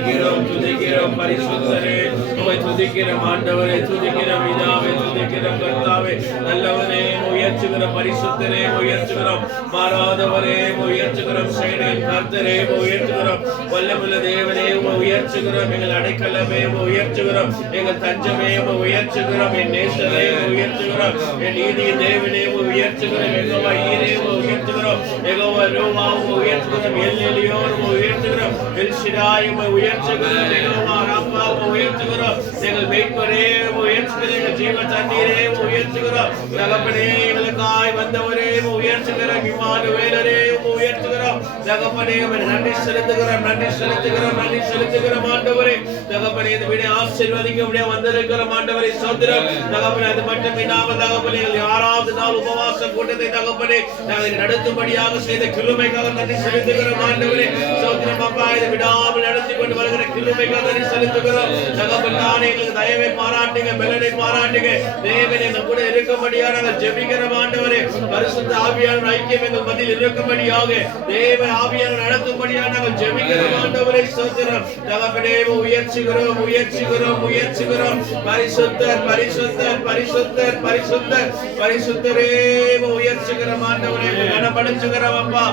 துதிக்கிறோம் பரிசுத்தரே, உம்மை துதிக்கிறோம் ஆண்டவரே, துதிக்கிறோம் பிதாவே, துதிக்கிறோம் கர்த்தாவே, நல்லவரே, உயர்த்துகிறோம் பரிசுத்தரே, உயர்த்துகிறோம் மாறாதவரே, உயர்த்துகிறோம் சேனையின் கர்த்தரே, உயர்த்துகிறோம் வல்லமுள்ள தேவனே, உயர்த்துகிறோம் எங்கள் அடைக்கலமே, உயர்த்துகிறோம் எங்கள் தஞ்சமே, உயர்த்துகிறோம் என் நேசரே, உயர்த்துகிறோம் என் நீதியின் தேவனே, உயர்த்துகிறோம் யெகோவா ஈரே, உயர்த்துகிறோம் யெகோவா ரோவா, உயர்த்துகிறோம் எல் எலியோன், உயர்த்துகிறோம் எல் ஷடாய், உயர்த்துகிறோம் யெகோவா ராப்பா, உயர்த்துகிறோம் எங்கள் மீட்பரே, உயர்த்துகிறோம் எங்கள் ஜீவ தண்ணீரே, உயர்த்துகிறோம் தகப்பனே, எங்களுக்காய் வந்தவரே, உயர்த்துகிறோம் இம்மானுவேலரே, உயர்த்துகிறோம் தகப்பனே, நன்றி செலுத்துகிறோம், நன்றி செலுத்துகிறோம், நன்றி செலுத்துகிறோம் ஆண்டவரே. தகப்பனே, இந்த வீடு ஆசீர்வதிக்க முடிய வந்திருக்கிறோம் ஆண்டவரே, சோதரம் தகப்பனே, அது மட்டும் இல்லாமல் தகப்பனே, 6வது நாள் உபவாச கூட்டத்தை தகப்பனே நாங்கள் நடத்தும்படியாக செய்த கிருபைக்காக நன்றி செலுத்துகிறோம் ஆண்டவரே, சோதரம் அப்பா, இதை விடாமல் நடத்தி கொண்டு வருகிற கிருபைக்காக நன்றி செலுத்துகிறோம் தகப்பனே. எங்களுக்கு தயவை பாராட்டுங்க, பலனை பாராட்டுங்க தேவனே, எங்கள் கூட இருக்கும்படியாக நாங்கள் ஜெபிக்கிறோம் ஆண்டவரே. பரிசுத்த ஆவியானவர் ஐக்கியம் எங்கள் மத்தியில் இருக்கும்படியாக தேவ ஆவியானவர் நடத்தும்படியாக நாங்கள் ஜெபிக்கிறோம் ஆண்டவரே, சோதரம் தகப்பனே, உயர்த்துகிறோம் உயர்த்துகிறோம் உயர்த்துகிறோம் பரிசுத்தர் பரிசுத்தர் பரிசுத்தர் பரிசுத்தர் பரிசுத்தரே, உயர்த்துகிறோம் ஆண்டவரே, கனப்படுத்துகிறோம் அப்பா,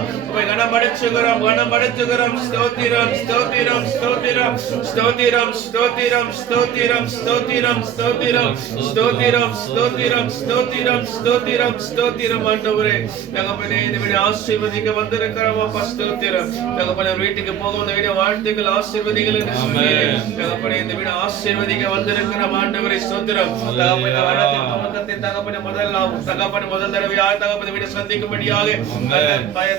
கனப்படுத்துகிறோம் கனப்படுத்துகிறோம். ஸ்தோத்திரம் ஸ்தோத்திரம் ஸ்தோத்திரம் ஸ்தோத்திரம் ஸ்தோத்திரம் ஸ்தோத்திரம் ஸ்தோத்திரம் ஸ்தோத்திரம் ஸ்தோத்திரம் ஸ்தோத்திரம் ஸ்தோத்திரம் ஸ்தோத்திரம் ஸ்தோத்திரம் ஆண்டவரே. தகப்பனே, இந்த வீடு ஆசீர்வதிக்க வந்திருக்கிறோம் அப்பா, ஸ்தோத்திரம் தகப்பனே. வீட்டுக்கு போகும் இந்த வீடு வாழ்த்துக்கள் ஆசீர்வதிகள் என்று சொன்னீர் தகப்பனே. இந்த வீடு ஆசீர்வதிக்க வந்திருக்கிறோம் ஆண்டவரே, ஸ்தோத்திரம் தகப்பனே. துவக்கத்தின் தகப்பனே முதல் தடவையாக தகப்பனே வீடு சந்திக்கும்படியாக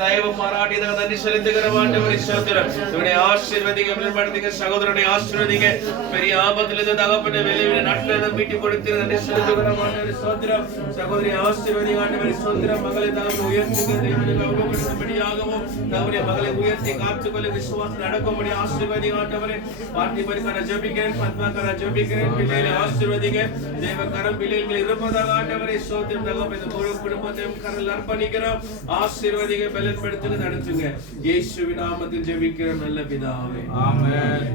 தயவு பாராட்டி நன்றி செலுத்துகிறோம் ஆண்டவரே, ஸ்தோத்திரம். இவனை ஆசீர்வதிங்க, மேம்படுத்திங்க, சகோதரனை ஆசீர்வதிங்க, பெரிய ஆபத்திலிருந்து தகப்பனே வெளியே நாட்டிலிருந்து மீட்டி கொடுத்து நன்றி செலுத்துகிறோம் ஆண்டவரே, ஸ்தோத்திரம். சகோதரி ஆசீர்வதிங்க ஆண்டவரே, ஸ்தோத்திரம். மகளை தகவல் உயர்த்துங்க, தேவனுக்கு அவமானப்படுத்தும்படியாகவும் தகவலை மகளை உயர்த்தி காத்துக்கொள்ள விசுவாசம் நடக்கும்படி ஆசீர்வதிங்க ஆண்டவரே. பார்த்திபருக்கான ஜெபிக்கிறேன், பத்மாக்கான ஜெபிக்கிறேன், பிள்ளைகளை ஆசீர்வதிங்க, தேவ கரம் பிள்ளைகள் இருப்பதாக ஆண்டவரே, ஸ்தோத்திரம் தகவல். இந்த முழு குடும்பத்தையும் கரல் அர்ப்பணிக்கிறோம், ஆசீர்வதிங்க, பலப்படுத்துங்க, நடத்துங்க. இயேசுவின் நாமத்தில் ஜெபிக்கிறோம் நல்ல பிதாவே, ஆமென்.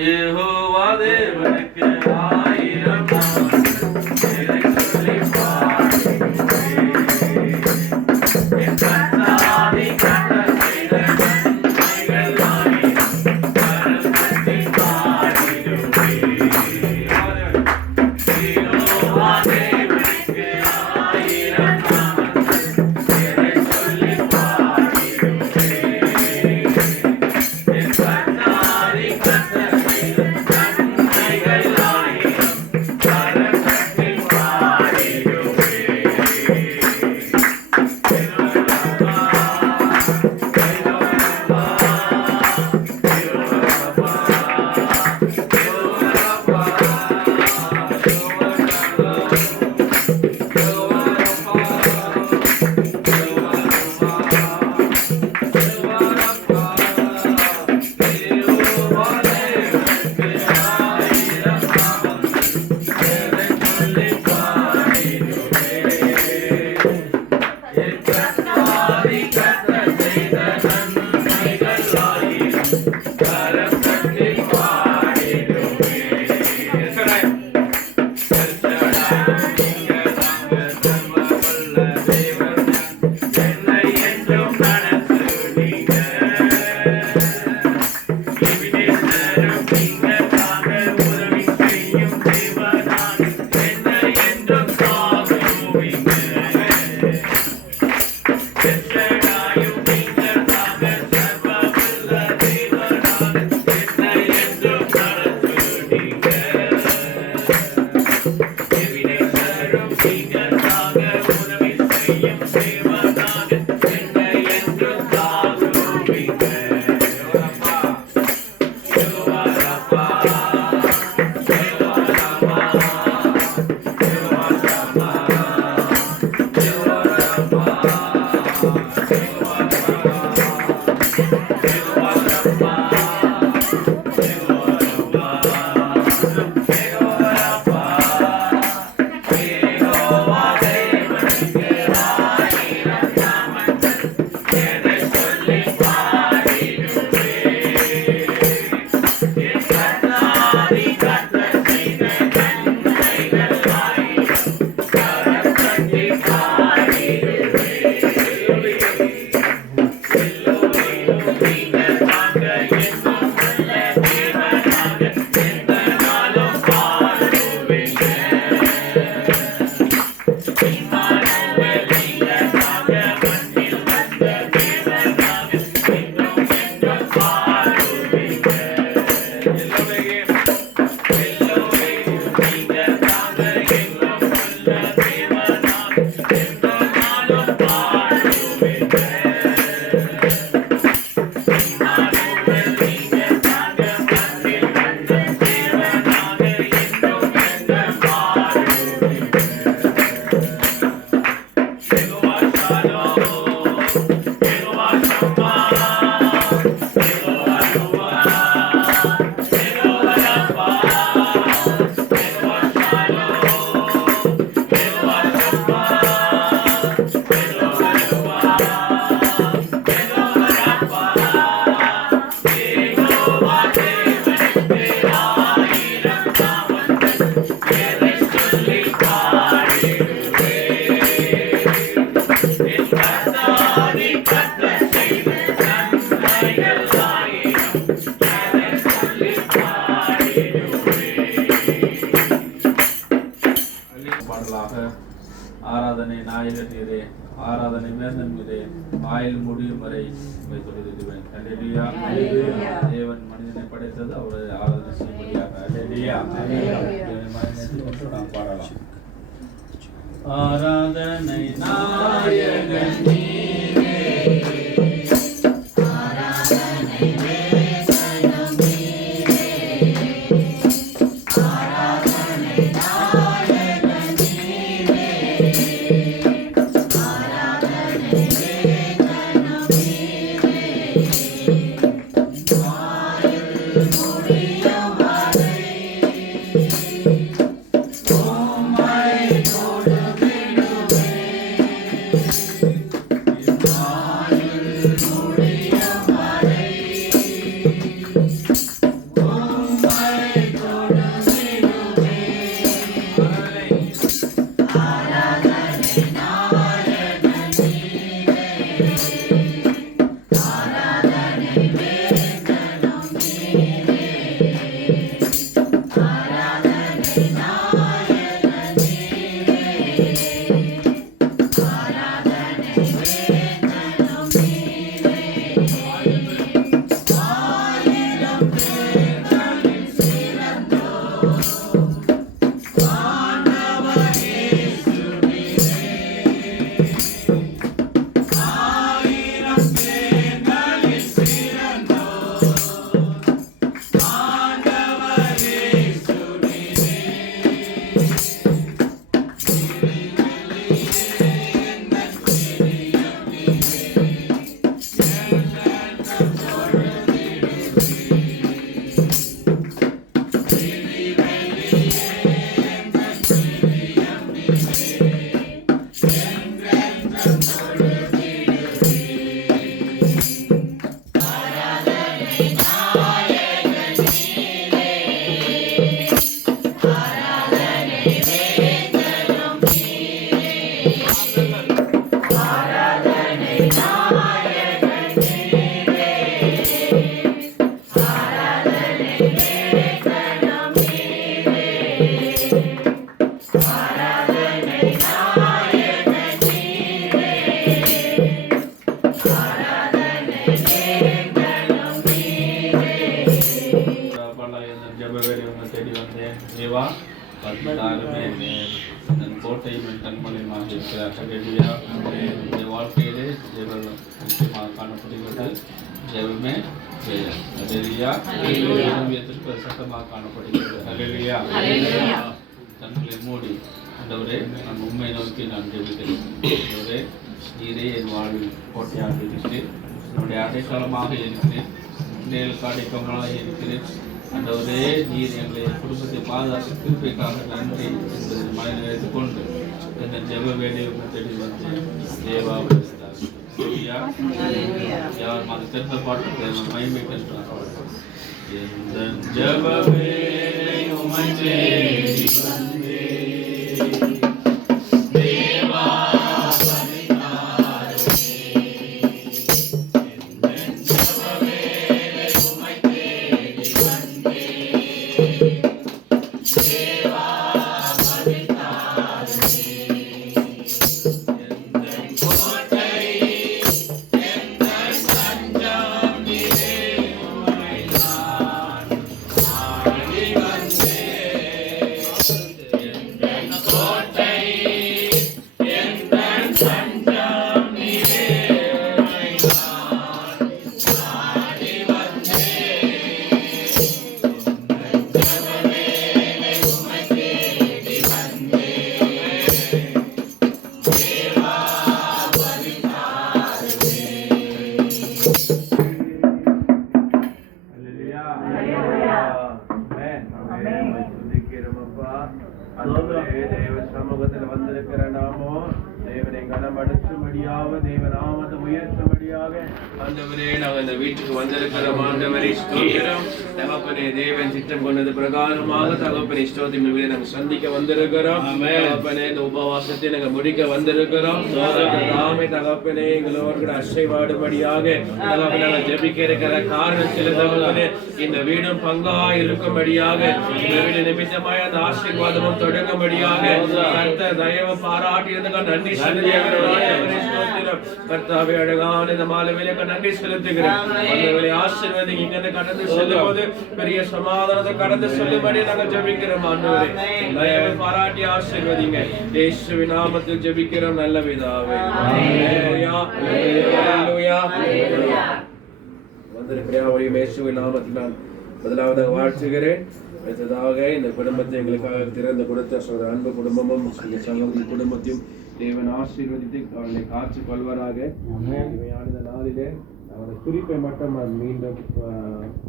யெகோவா தேவனுக்கு ஆயிரம் ஆராதனை நாயகன் மீதே, ஆராதனை வேந்தன் மீதே, ஆயுள் முடியும் வரை தொழுதுவேன். அல்லேலூயா. தேவன் மனிதனை படைத்தது அவரை ஆராதனை செய்யும்படியாக. அல்லேலூயா. நாம் பாடலாம். ஆராதனை நாயகன் நீரே, ஆராதனை வேந்தனும் நீரே, ஆராதனை நாயகன் நீரே, ஆராதனை வேந்தனும் நீரே, ஆயுள் முடியும் வரை உம்மை தேவா எல்லாருமே கோட்டையும் கண்மலையுமாக இருக்கிறார். இந்த வாழ்க்கையிலே ஜெபம் முக்கியமாக காணப்படுகிறது. ஜெபமே ஜெயம். அல்லேலூயா. சத்தமாக காணப்படுகிறது. அல்லேலூயா. கண்களை மூடி ஆண்டவரே, நான் உண்மை நோக்கி நான் ஜெபிக்கிறேன். ஆண்டவரே, நீரே என் வாழ்வில் கோட்டையாக இருக்கிறேன், என்னுடைய அடைக்கலமாக இருக்கிறேன், பிள்ளைகளுக்கு அடைக்கலமாக இருக்கிறேன். ஆண்டவரே, நீர் எங்களை குடும்பத்தை பாதுகாத்து கிருபைக்காக நன்றி என்பதை மனதில் வைத்துக் கொண்டு இந்த ஜெப வேலையை தேடி வந்து தேவாவை யார் மத தெரிந்த பாட்டு தேவன் மகிமை பெற்றார். இந்த ஜெப வேலை உம்மை தேடி வந்தேன் தேவா. கனமடுத்தும்படியாக தேவநாமத்தை உயர்த்தும்படியாக ஆண்டவரே நாங்கள் இந்த வீட்டுக்கு வந்திருக்கிறோம். ஆண்டவரே ஸ்தோத்திரம். தகப்பனே தேவன் சித்தம் கொண்டது பிரகாரமாக தகப்பனே ஸ்தோத்திரம் நாங்கள் சந்திக்க வந்திருக்கிறோம். தகப்பனே இந்த உபவாசத்தை நாங்கள் முடிக்க வந்திருக்கிறோம். நாமே தகப்பனே எங்களோடு அசைவாடும்படியாக தகப்பனே நாங்கள் ஜெபிக்க இருக்கிற காரணத்தில் தகப்பனே இந்த வீடும் பங்கா இருக்கும்படியாக இந்த வீடு நிமித்தமாய் அந்த ஆசீர்வாதமும் தொடங்கும்படியாக கர்த்தர் தயவு பாராட்டியதுக்கு நன்றி செலுத்துகிறேன். கர்த்தாவே அழகான இந்த மாலை வேலைக்கு நன்றி செலுத்துகிறேன். அந்த வேலை ஆசீர்வாதம் இங்கிருந்து கடந்து செல்லும் போது பெரிய சமாதானத்தை கடந்து செல்லும்படி நாங்கள் ஜெபிக்கிறோம். ஆண்டவரே தயவு பாராட்டி ஆசீர்வதிங்க. இயேசுவின் நாமத்தில் ஜெபிக்கிறோம் நல்ல பிதாவே. வந்திருக்கிற இயேசுவின் நாமத்தில் நான் முதலாவதாக வாழ்த்துகிறேன். அடுத்ததாக இந்த குடும்பத்தை எங்களுக்காக திறந்து கொடுத்த சகோதர அன்பு குடும்பமும் சகோதரி குடும்பத்தையும் தேவன் ஆசீர்வதித்து அவர்களை காற்று கொள்வராக. இந்த நாளிலே அந்த குறிப்பை மட்டும் மீண்டும்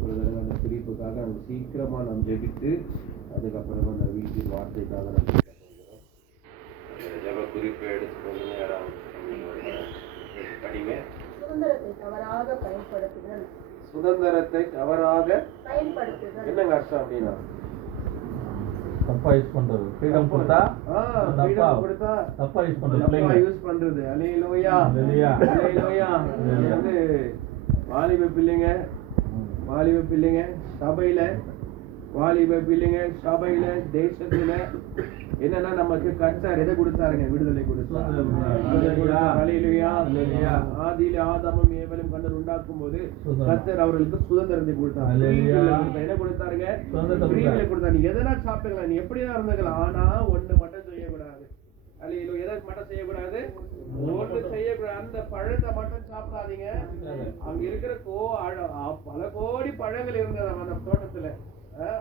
ஒரு தடவை அந்த குறிப்புக்காக அந்த சீக்கிரமாக நாம் ஜெபித்து அதுக்கப்புறம் அந்த வீட்டின் வார்த்தைக்காக நம்ம கேட்கிறோம். ஜெப குறிப்பை எடுத்துக்கொண்டு படிங்க. சுதந்திரத்தை தவறாக பயன்படுத்துதல் என்னங்க அர்த்தம் அப்படின்னா? தப்பா யூஸ் பண்றது. ஃப்ரீடம் கொடுத்தா தப்பா யூஸ் பண்றது. தப்பா யூஸ் பண்றது. அல்லேலூயா அல்லேலூயா. வந்து வாலிப பிள்ளைங்க சபையில தேசத்துல என்னன்னா நமக்கு கர்த்தர் எதை கொடுத்தாருங்க? விடுதலை கொடுத்தார். ஆதியில ஆதாமும் ஏவலும் கண்டர் உண்டாக்கும் போது கர்த்தர் அவர்களுக்கு சுதந்திரத்தை கொடுத்தார். என்ன கொடுத்தாருங்க? கொடுத்தாரு. நீ எதனா சாப்பிட்டுக்கலாம், நீ எப்படிதான் இருந்துக்கலாம், ஆனா ஒண்ணு மட்டும் செய்யக்கூடாது. அல்லேலூயா. எதை மட்டும் செய்யக்கூடாது? ஒன்று செய்யக்கூடாது. அந்த பழத்தை மட்டும் சாப்பிடாதீங்க. அங்க இருக்கிற பல கோடி பழங்கள் இருந்தது அந்த தோட்டத்துல.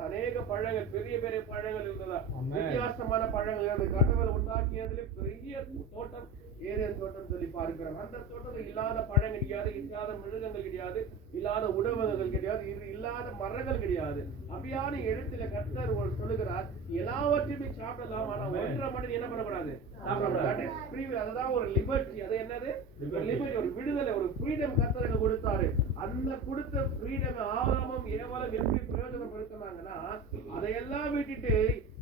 அநேக பழங்கள், பெரிய பெரிய பழங்கள் இருந்ததா, வித்தியாசமான பழங்கள் இருந்தது. கடவுள் உண்டாக்கியதுல பெரிய தோட்டம் ஏதேன் தோட்டம் சொல்லி பார்க்கிறோம். அந்த தோட்டத்தில் இல்லாத பழம் கிடையாது, இல்லாத மிருகங்கள் கிடையாது, இல்லாத உணவுகள் கிடையாது, இல்லாத மரங்கள் கிடையாது. அப்படியான இடத்துல கர்த்தர் சொல்லுகிறார், எல்லாவற்றையுமே சாப்பிடலாம், ஆனா ஒன்றை மட்டும் என்ன பண்ணக்கூடாது? அதுதான் ஒரு லிபர்ட்டி. அது என்னது? லிபர்ட்டி, ஒரு விடுதலை, ஒரு ஃப்ரீடம் கர்த்தர் கொடுத்தாரு. அந்த கொடுத்த ஃப்ரீடம் ஆதாமும் ஏவாளும் எப்படி பிரயோஜனப்படுத்தினாங்கன்னா, அதையெல்லாம் விட்டுட்டு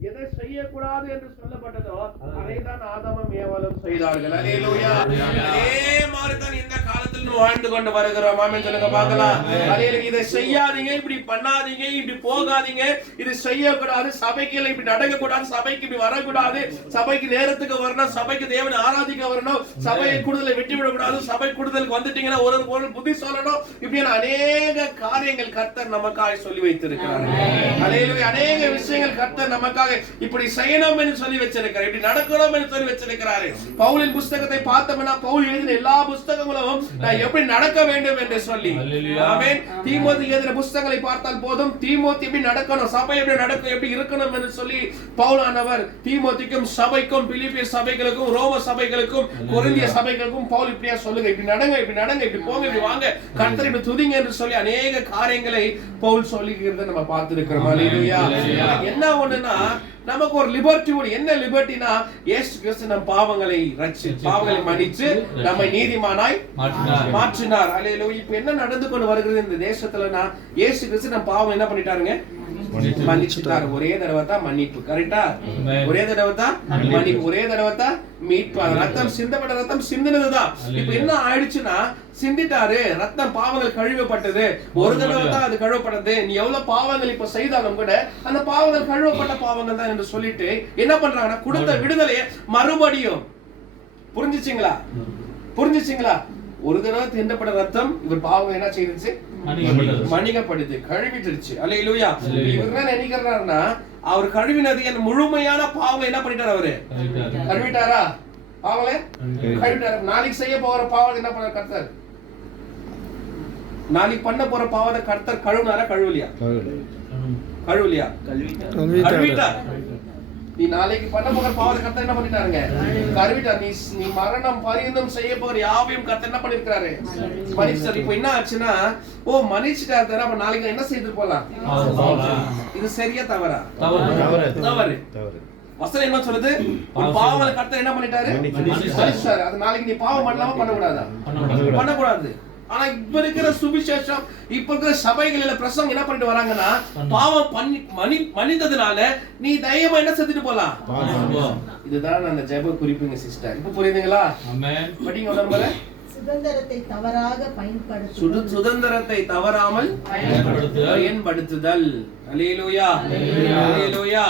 எதை செய்யக்கூடாது என்று சொல்லப்பட்டதோ அதைதான் ஆதாமும் ஏவாளும் செய்தார்கள். அல்லேலூயா. அதே மாதிரி தான் இந்த காலத்தில் வாழ்ந்து கொண்டு வருகிறோம். ஆமென் சொல்லுங்க பார்க்கலாம். அல்லேலூயா. இதை செய்யாதீங்க, இப்படி பண்ணாதீங்க, இப்படி போகாதீங்க, இது செய்யக்கூடாது, சபைக்கு இப்படி நடக்கக்கூடாது, சபைக்கு இப்படி வரக்கூடாது, சபைக்கு நேரத்துக்கு வரணும், சபைக்கு தேவனை ஆராதிக்க வரணும், சபையை கூடுதலை விட்டு விடக்கூடாது, சபை கூடுதலுக்கு வந்துட்டீங்கன்னா ஒரு புத்தி சொல்லணும். இப்படி அநேக காரியங்கள் கர்த்தர் நமக்காக சொல்லி வைத்திருக்கிறார். அல்லேலூயா. அநேக விஷயங்கள் கர்த்தர் நமக்காக இப்படி செய்யணும் என்று சொல்லி வச்சிருக்கிறார், இப்படி நடக்கணும் என்று சொல்லி வச்சிருக்கிறாரு. பவுலின் புத்தகத்தை பார்த்தோம்னா பவுல் எழுதின எல்லா புத்தகங்களும் நான் எப்படி நடக்க வேண்டும் என்று சொல்லி. ஆமென். தீமோத்தி எழுதின புத்தகங்களை பார்த்தால் போதும், தீமோத்தி எப்படி நடக்கணும், சபை எப்படி நடக்கும், எப்படி இருக்கணும் என்று சொல்லி பவுலானவர் தீமோத்திக்கும் சபைக்கும், பிலிப்பியர் சபைகளுக்கும், ரோம சபைகளுக்கும், கொரிந்திய சபைகளுக்கும் பவுல் இப்படியா சொல்லுங்க, இப்படி நடங்க, இப்படி நடங்க, இப்படி போங்க, இப்படி வாங்க, கர்த்தரை இப்படி துதிங்க என்று சொல்லி அநேக காரியங்களை பவுல் சொல்லிக்கிறத நம்ம பார்த்திருக்கிறோம். அல்லேலூயா. என்ன ஒண்ணுன்னா நமக்கு ஒரு லிபர்ட்டி. என்ன லிபர்ட்டினா, இயேசு கிறிஸ்து நம் பாவங்களை பாவங்களை மன்னிச்சு நம்மை நீதிமானாய் மாற்றினார். அல்லேலூயா. இப்போ என்ன நடந்து கொண்டு வருகிறது இந்த தேசத்துலனா, இயேசு கிறிஸ்து நம் பாவம் என்ன பண்ணிட்டாருங்க? மன்னிச்சுட்டாரு. ஒரே தடவை தான் மன்னிப்பு. கரெக்டா? ஒரே தடவை தான் மன்னிப்பு, ஒரே தடவை தான் மீட்பு. ரத்தம் சிந்தப்பட்ட ரத்தம் சிந்தினதுதான். இப்ப என்ன ஆயிடுச்சுன்னா, சிந்திட்டாரு, ரத்தம், பாவங்கள் கழுவப்பட்டது, ஒரு தடவை தான் அது கழுவப்பட்டது. நீ எவ்வளவு பாவங்கள் இப்ப செய்தாலும் கூட அந்த பாவங்கள் கழுவப்பட்ட பாவங்கள் தான் என்று சொல்லிட்டு என்ன பண்றாங்கன்னா, கொடுத்த விடுதலையை மறுபடியும், புரிஞ்சுச்சிங்களா? ஒரு தடவை சிந்தப்பட்ட ரத்தம் இவர் பாவம் என்ன செய்துச்சு? மன்னிக்கப்படுது, கழுவிட்டுருச்சு. அல்லேலூயா. இவர் என்ன நினைக்கிறாருன்னா, அவர் கழுவினது என் முழுமையான பாவம் என்ன பண்ணிட்டார்? அவரு கழுவிட்டாரா? பாவங்களே கழுவிட்டாரு. நாளைக்கு செய்ய போற பாவம் என்ன பண்ண கர்த்தர்? நாளைக்கு பண்ண போற பாவத்தை கர்த்தர் கழுவினாரா? கழுவலையா? கழுவிட்டார். நீ நாளைக்கு பண்ண போகிற பாவத்தை கர்த்தர் என்ன பண்ணிட்டாருங்க? கழுவிட்டார். நீ மரணம் பரியந்தம் செய்ய போகிற யாவையும் கர்த்தர் என்ன பண்ணிருக்காரு? மன்னிச்சார். இப்போ என்ன ஆச்சுன்னா, மன்னிச்சுட்டாரு, அப்ப நாளைக்கு என்ன செய்து போலாம்? இது சரியா தவறா? தவறு. வசனம் என்ன சொல்லுது? உன் பாவங்களை கர்த்தர் என்ன பண்ணிட்டாரு? மன்னிச்சாரு. அது நாளைக்கு நீ பாவம் பண்ணலாமா பண்ணக்கூடாதா? பண்ணக்கூடாது. ஆனா இப்ப இருக்கிற சுவிசேஷம், இப்ப இருக்கிற சபைகளில பிரசங்கம் என்ன பண்ணிட்டு வராங்கன்னா, பாவம் மன்னித்ததுனால நீ தைரியமா என்ன செஞ்சுட்டு போலாம். இதுதான் அந்த ஜெப குறிப்புங்க சிஸ்டர். இப்ப புரியுதுங்களா? ஆமென். படிங்க உடம்பல. சுதந்திரத்தை தவறாக பயன்படுத்துதல். சுதந்திரத்தை தவறாமல் பயன்படுத்துதல். அல்லேலூயா, அல்லேலூயா.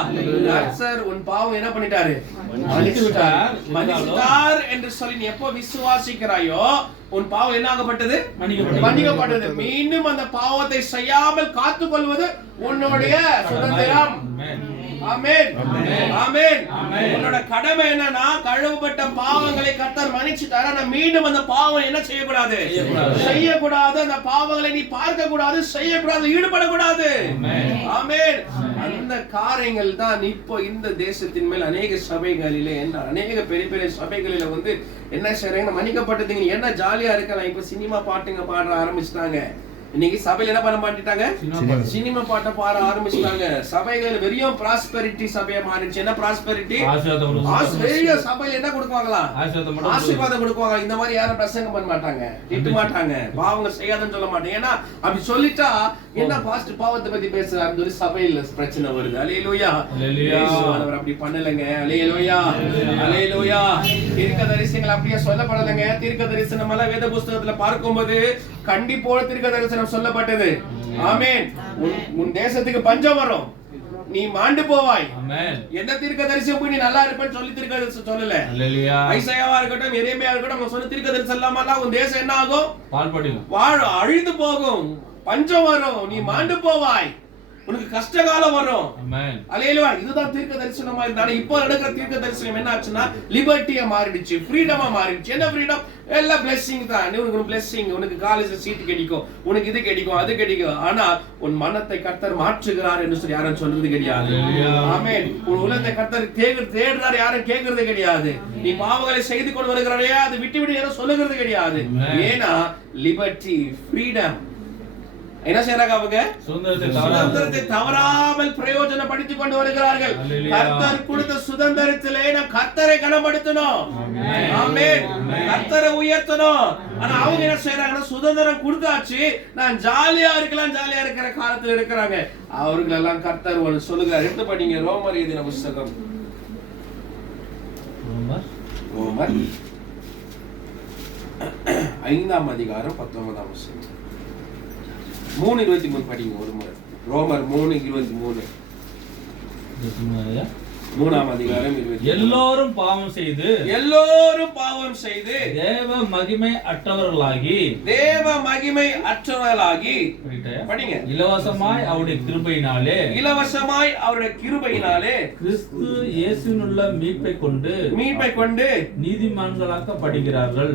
கர்த்தர் உன் பாவம் என்ன பண்ணிட்டாரு? மன்னித்தார் என்று சொல்லி நீ எப்போ விசுவாசிக்கிறாயோ உன் பாவம் என்ன ஆகப்பட்டது? மன்னிக்கப்பட்டது. மீண்டும் அந்த பாவத்தை செய்யாமல் காத்துக்கொள்வது உன்னுடைய சுதந்திரம். ஆமென், ஆமென். உன்னோட கடமை என்னன்னா, கழுவப்பட்ட பாவங்களை கர்த்தர் மன்னிச்சுட்டாரு. ஆனா மீண்டும் அந்த பாவம் என்ன செய்யக்கூடாது? செய்யக்கூடாது. அந்த பாவங்களை நீ பார்க்க கூடாது, செய்யக்கூடாது, ஈடுபடக்கூடாது. ஆமென். அந்த காரியங்கள் தான் இப்போ இந்த தேசத்தின் மேல் அநேக சபைகளிலே, அநேக பெரிய பெரிய சபைகளில வந்து என்ன செய்யறாங்க? மன்னிக்கப்பட்டதுங்க என்ன ஜாலியா இருக்கலாம். இப்ப சினிமா பாட்டுங்க பாட ஆரம்பிச்சிட்டாங்க. இன்னைக்கு சபையில என்ன பண்ண மாட்டாங்க? சினிமா பாட்டை பாட ஆரம்பிச்சிட்டாங்க. சபைகள் வெறும் பிராஸ்பெரிட்டி சபையா மாறிடுச்சு. என்ன பிராஸ்பெரிட்டி? சபையில என்ன கொடுக்குவாங்களா? ஆசீர்வாதம் கொடுக்குவாங்க. இந்த மாதிரி யாரும் பிரசங்கம் பண்ண மாட்டாங்க, திட்ட மாட்டாங்க, பாவங்க செய்யாதுன்னு சொல்ல மாட்டாங்க. ஏன்னா அப்படி சொல்லிட்டா என்ன பாஸ்ட் பாவத்தை பத்தி பேசுறாருன்னு சொல்லி சபையில பிரச்சனை வருது. அல்லேலூயா, அவர் அப்படி பண்ணலங்க. அல்லேலூயா, அல்லேலூயா. தீர்க்கதரிசனங்கள் அப்படியே சொல்லப்படலங்க. தீர்க்கதரிசனம் எல்லாம் வேத புஸ்தகத்துல பார்க்கும்போது கண்டிப்போட தீர்க்கதரிசனம் சொல்லப்பட்டது. ஆமென். உன் தேசத்துக்கு பஞ்சம் வரும், நீ மாண்டு போவாய். எந்த தீர்க்கதரிசியும் போய் நீ நல்லா இருப்பேன்னு சொல்லி தீர்க்கதரிசனம் சொல்லல. ஐசாயாவா இருக்கட்டும், எரேமியா இருக்கட்டும், அவங்க சொன்ன தீர்க்கதரிசனம் இல்லாம உன் தேசம் என்ன ஆகும்? அழிந்து போகும், பஞ்சம் வரும், நீ மாண்டு போவாய், உனக்கு கஷ்ட காலம் வரும். அல்லேலூயா. இதுதான் தீர்க்க தரிசனமா இருந்தாலும் இப்போ நடக்கிற தீர்க்க தரிசனம் என்ன ஆச்சுன்னா லிபர்ட்டியா மாறிடுச்சு, ஃப்ரீடமா மாறிடுச்சு. என்ன ஃப்ரீடம்? எல்லாம் பிளெஸிங் தான். உனக்கு பிளெஸிங், உனக்கு காலேஜ்ல சீட் கிடைக்கும், உனக்கு இது கிடைக்கும், அது கிடைக்கும். ஆனா உன் மனத்தை கர்த்தர் மாற்றுகிறார் என்று சொல்லி யாரும் சொல்றது கிடையாது. ஆமென். உன் உள்ளத்தை கர்த்தர் தேடுறார், யாரும் கேட்கறது கிடையாது. நீ பாவங்களை செய்து கொண்டு வருகிறாரே, அது விட்டு விட்டு யாரும் சொல்லுகிறது கிடையாது. ஏன்னா லிபர்ட்டி, ஃப்ரீடம். என்ன செய்யறாங்க? அவங்க சுதந்திரத்தை தவறாமல் பிரயோஜனப்படுத்திக் கொண்டு வருகிறார்கள். கர்த்தர் கொடுத்த சுதந்திரத்திலே நாம் கர்த்தரை கனப்படுத்தணும். ஆமென். கர்த்தரை உயர்த்தணும். ஆனா அவங்க என்ன செய்யறாங்கன்னா, சுதந்திரம் கொடுத்தாச்சு, நான் ஜாலியா இருக்கலாம், ஜாலியா இருக்கிற காலத்துல இருக்கிறாங்க. அவர்கள் எல்லாம் கர்த்தர் ஒன்று சொல்லுகிறார். எடுத்து படிங்க ரோமர் எழுதின புஸ்தகம். ரோமர் 5ஆம் அதிகாரம் 19ஆம் வசனம். 3:23 படிங்க ஒரு முறை. ரோமர் 3:23. 3ஆம் அதிகாரம் 20. எல்லோரும் பாவம் செய்து தேவ மகிமை அற்றவர்களாகி படிங்க. இலவசமாய் அவருடைய கிருபையினாலே கிறிஸ்து இயேசுவினுள்ள மீட்பை கொண்டு நீதிமான்களாக்கப்படுகிறார்கள்.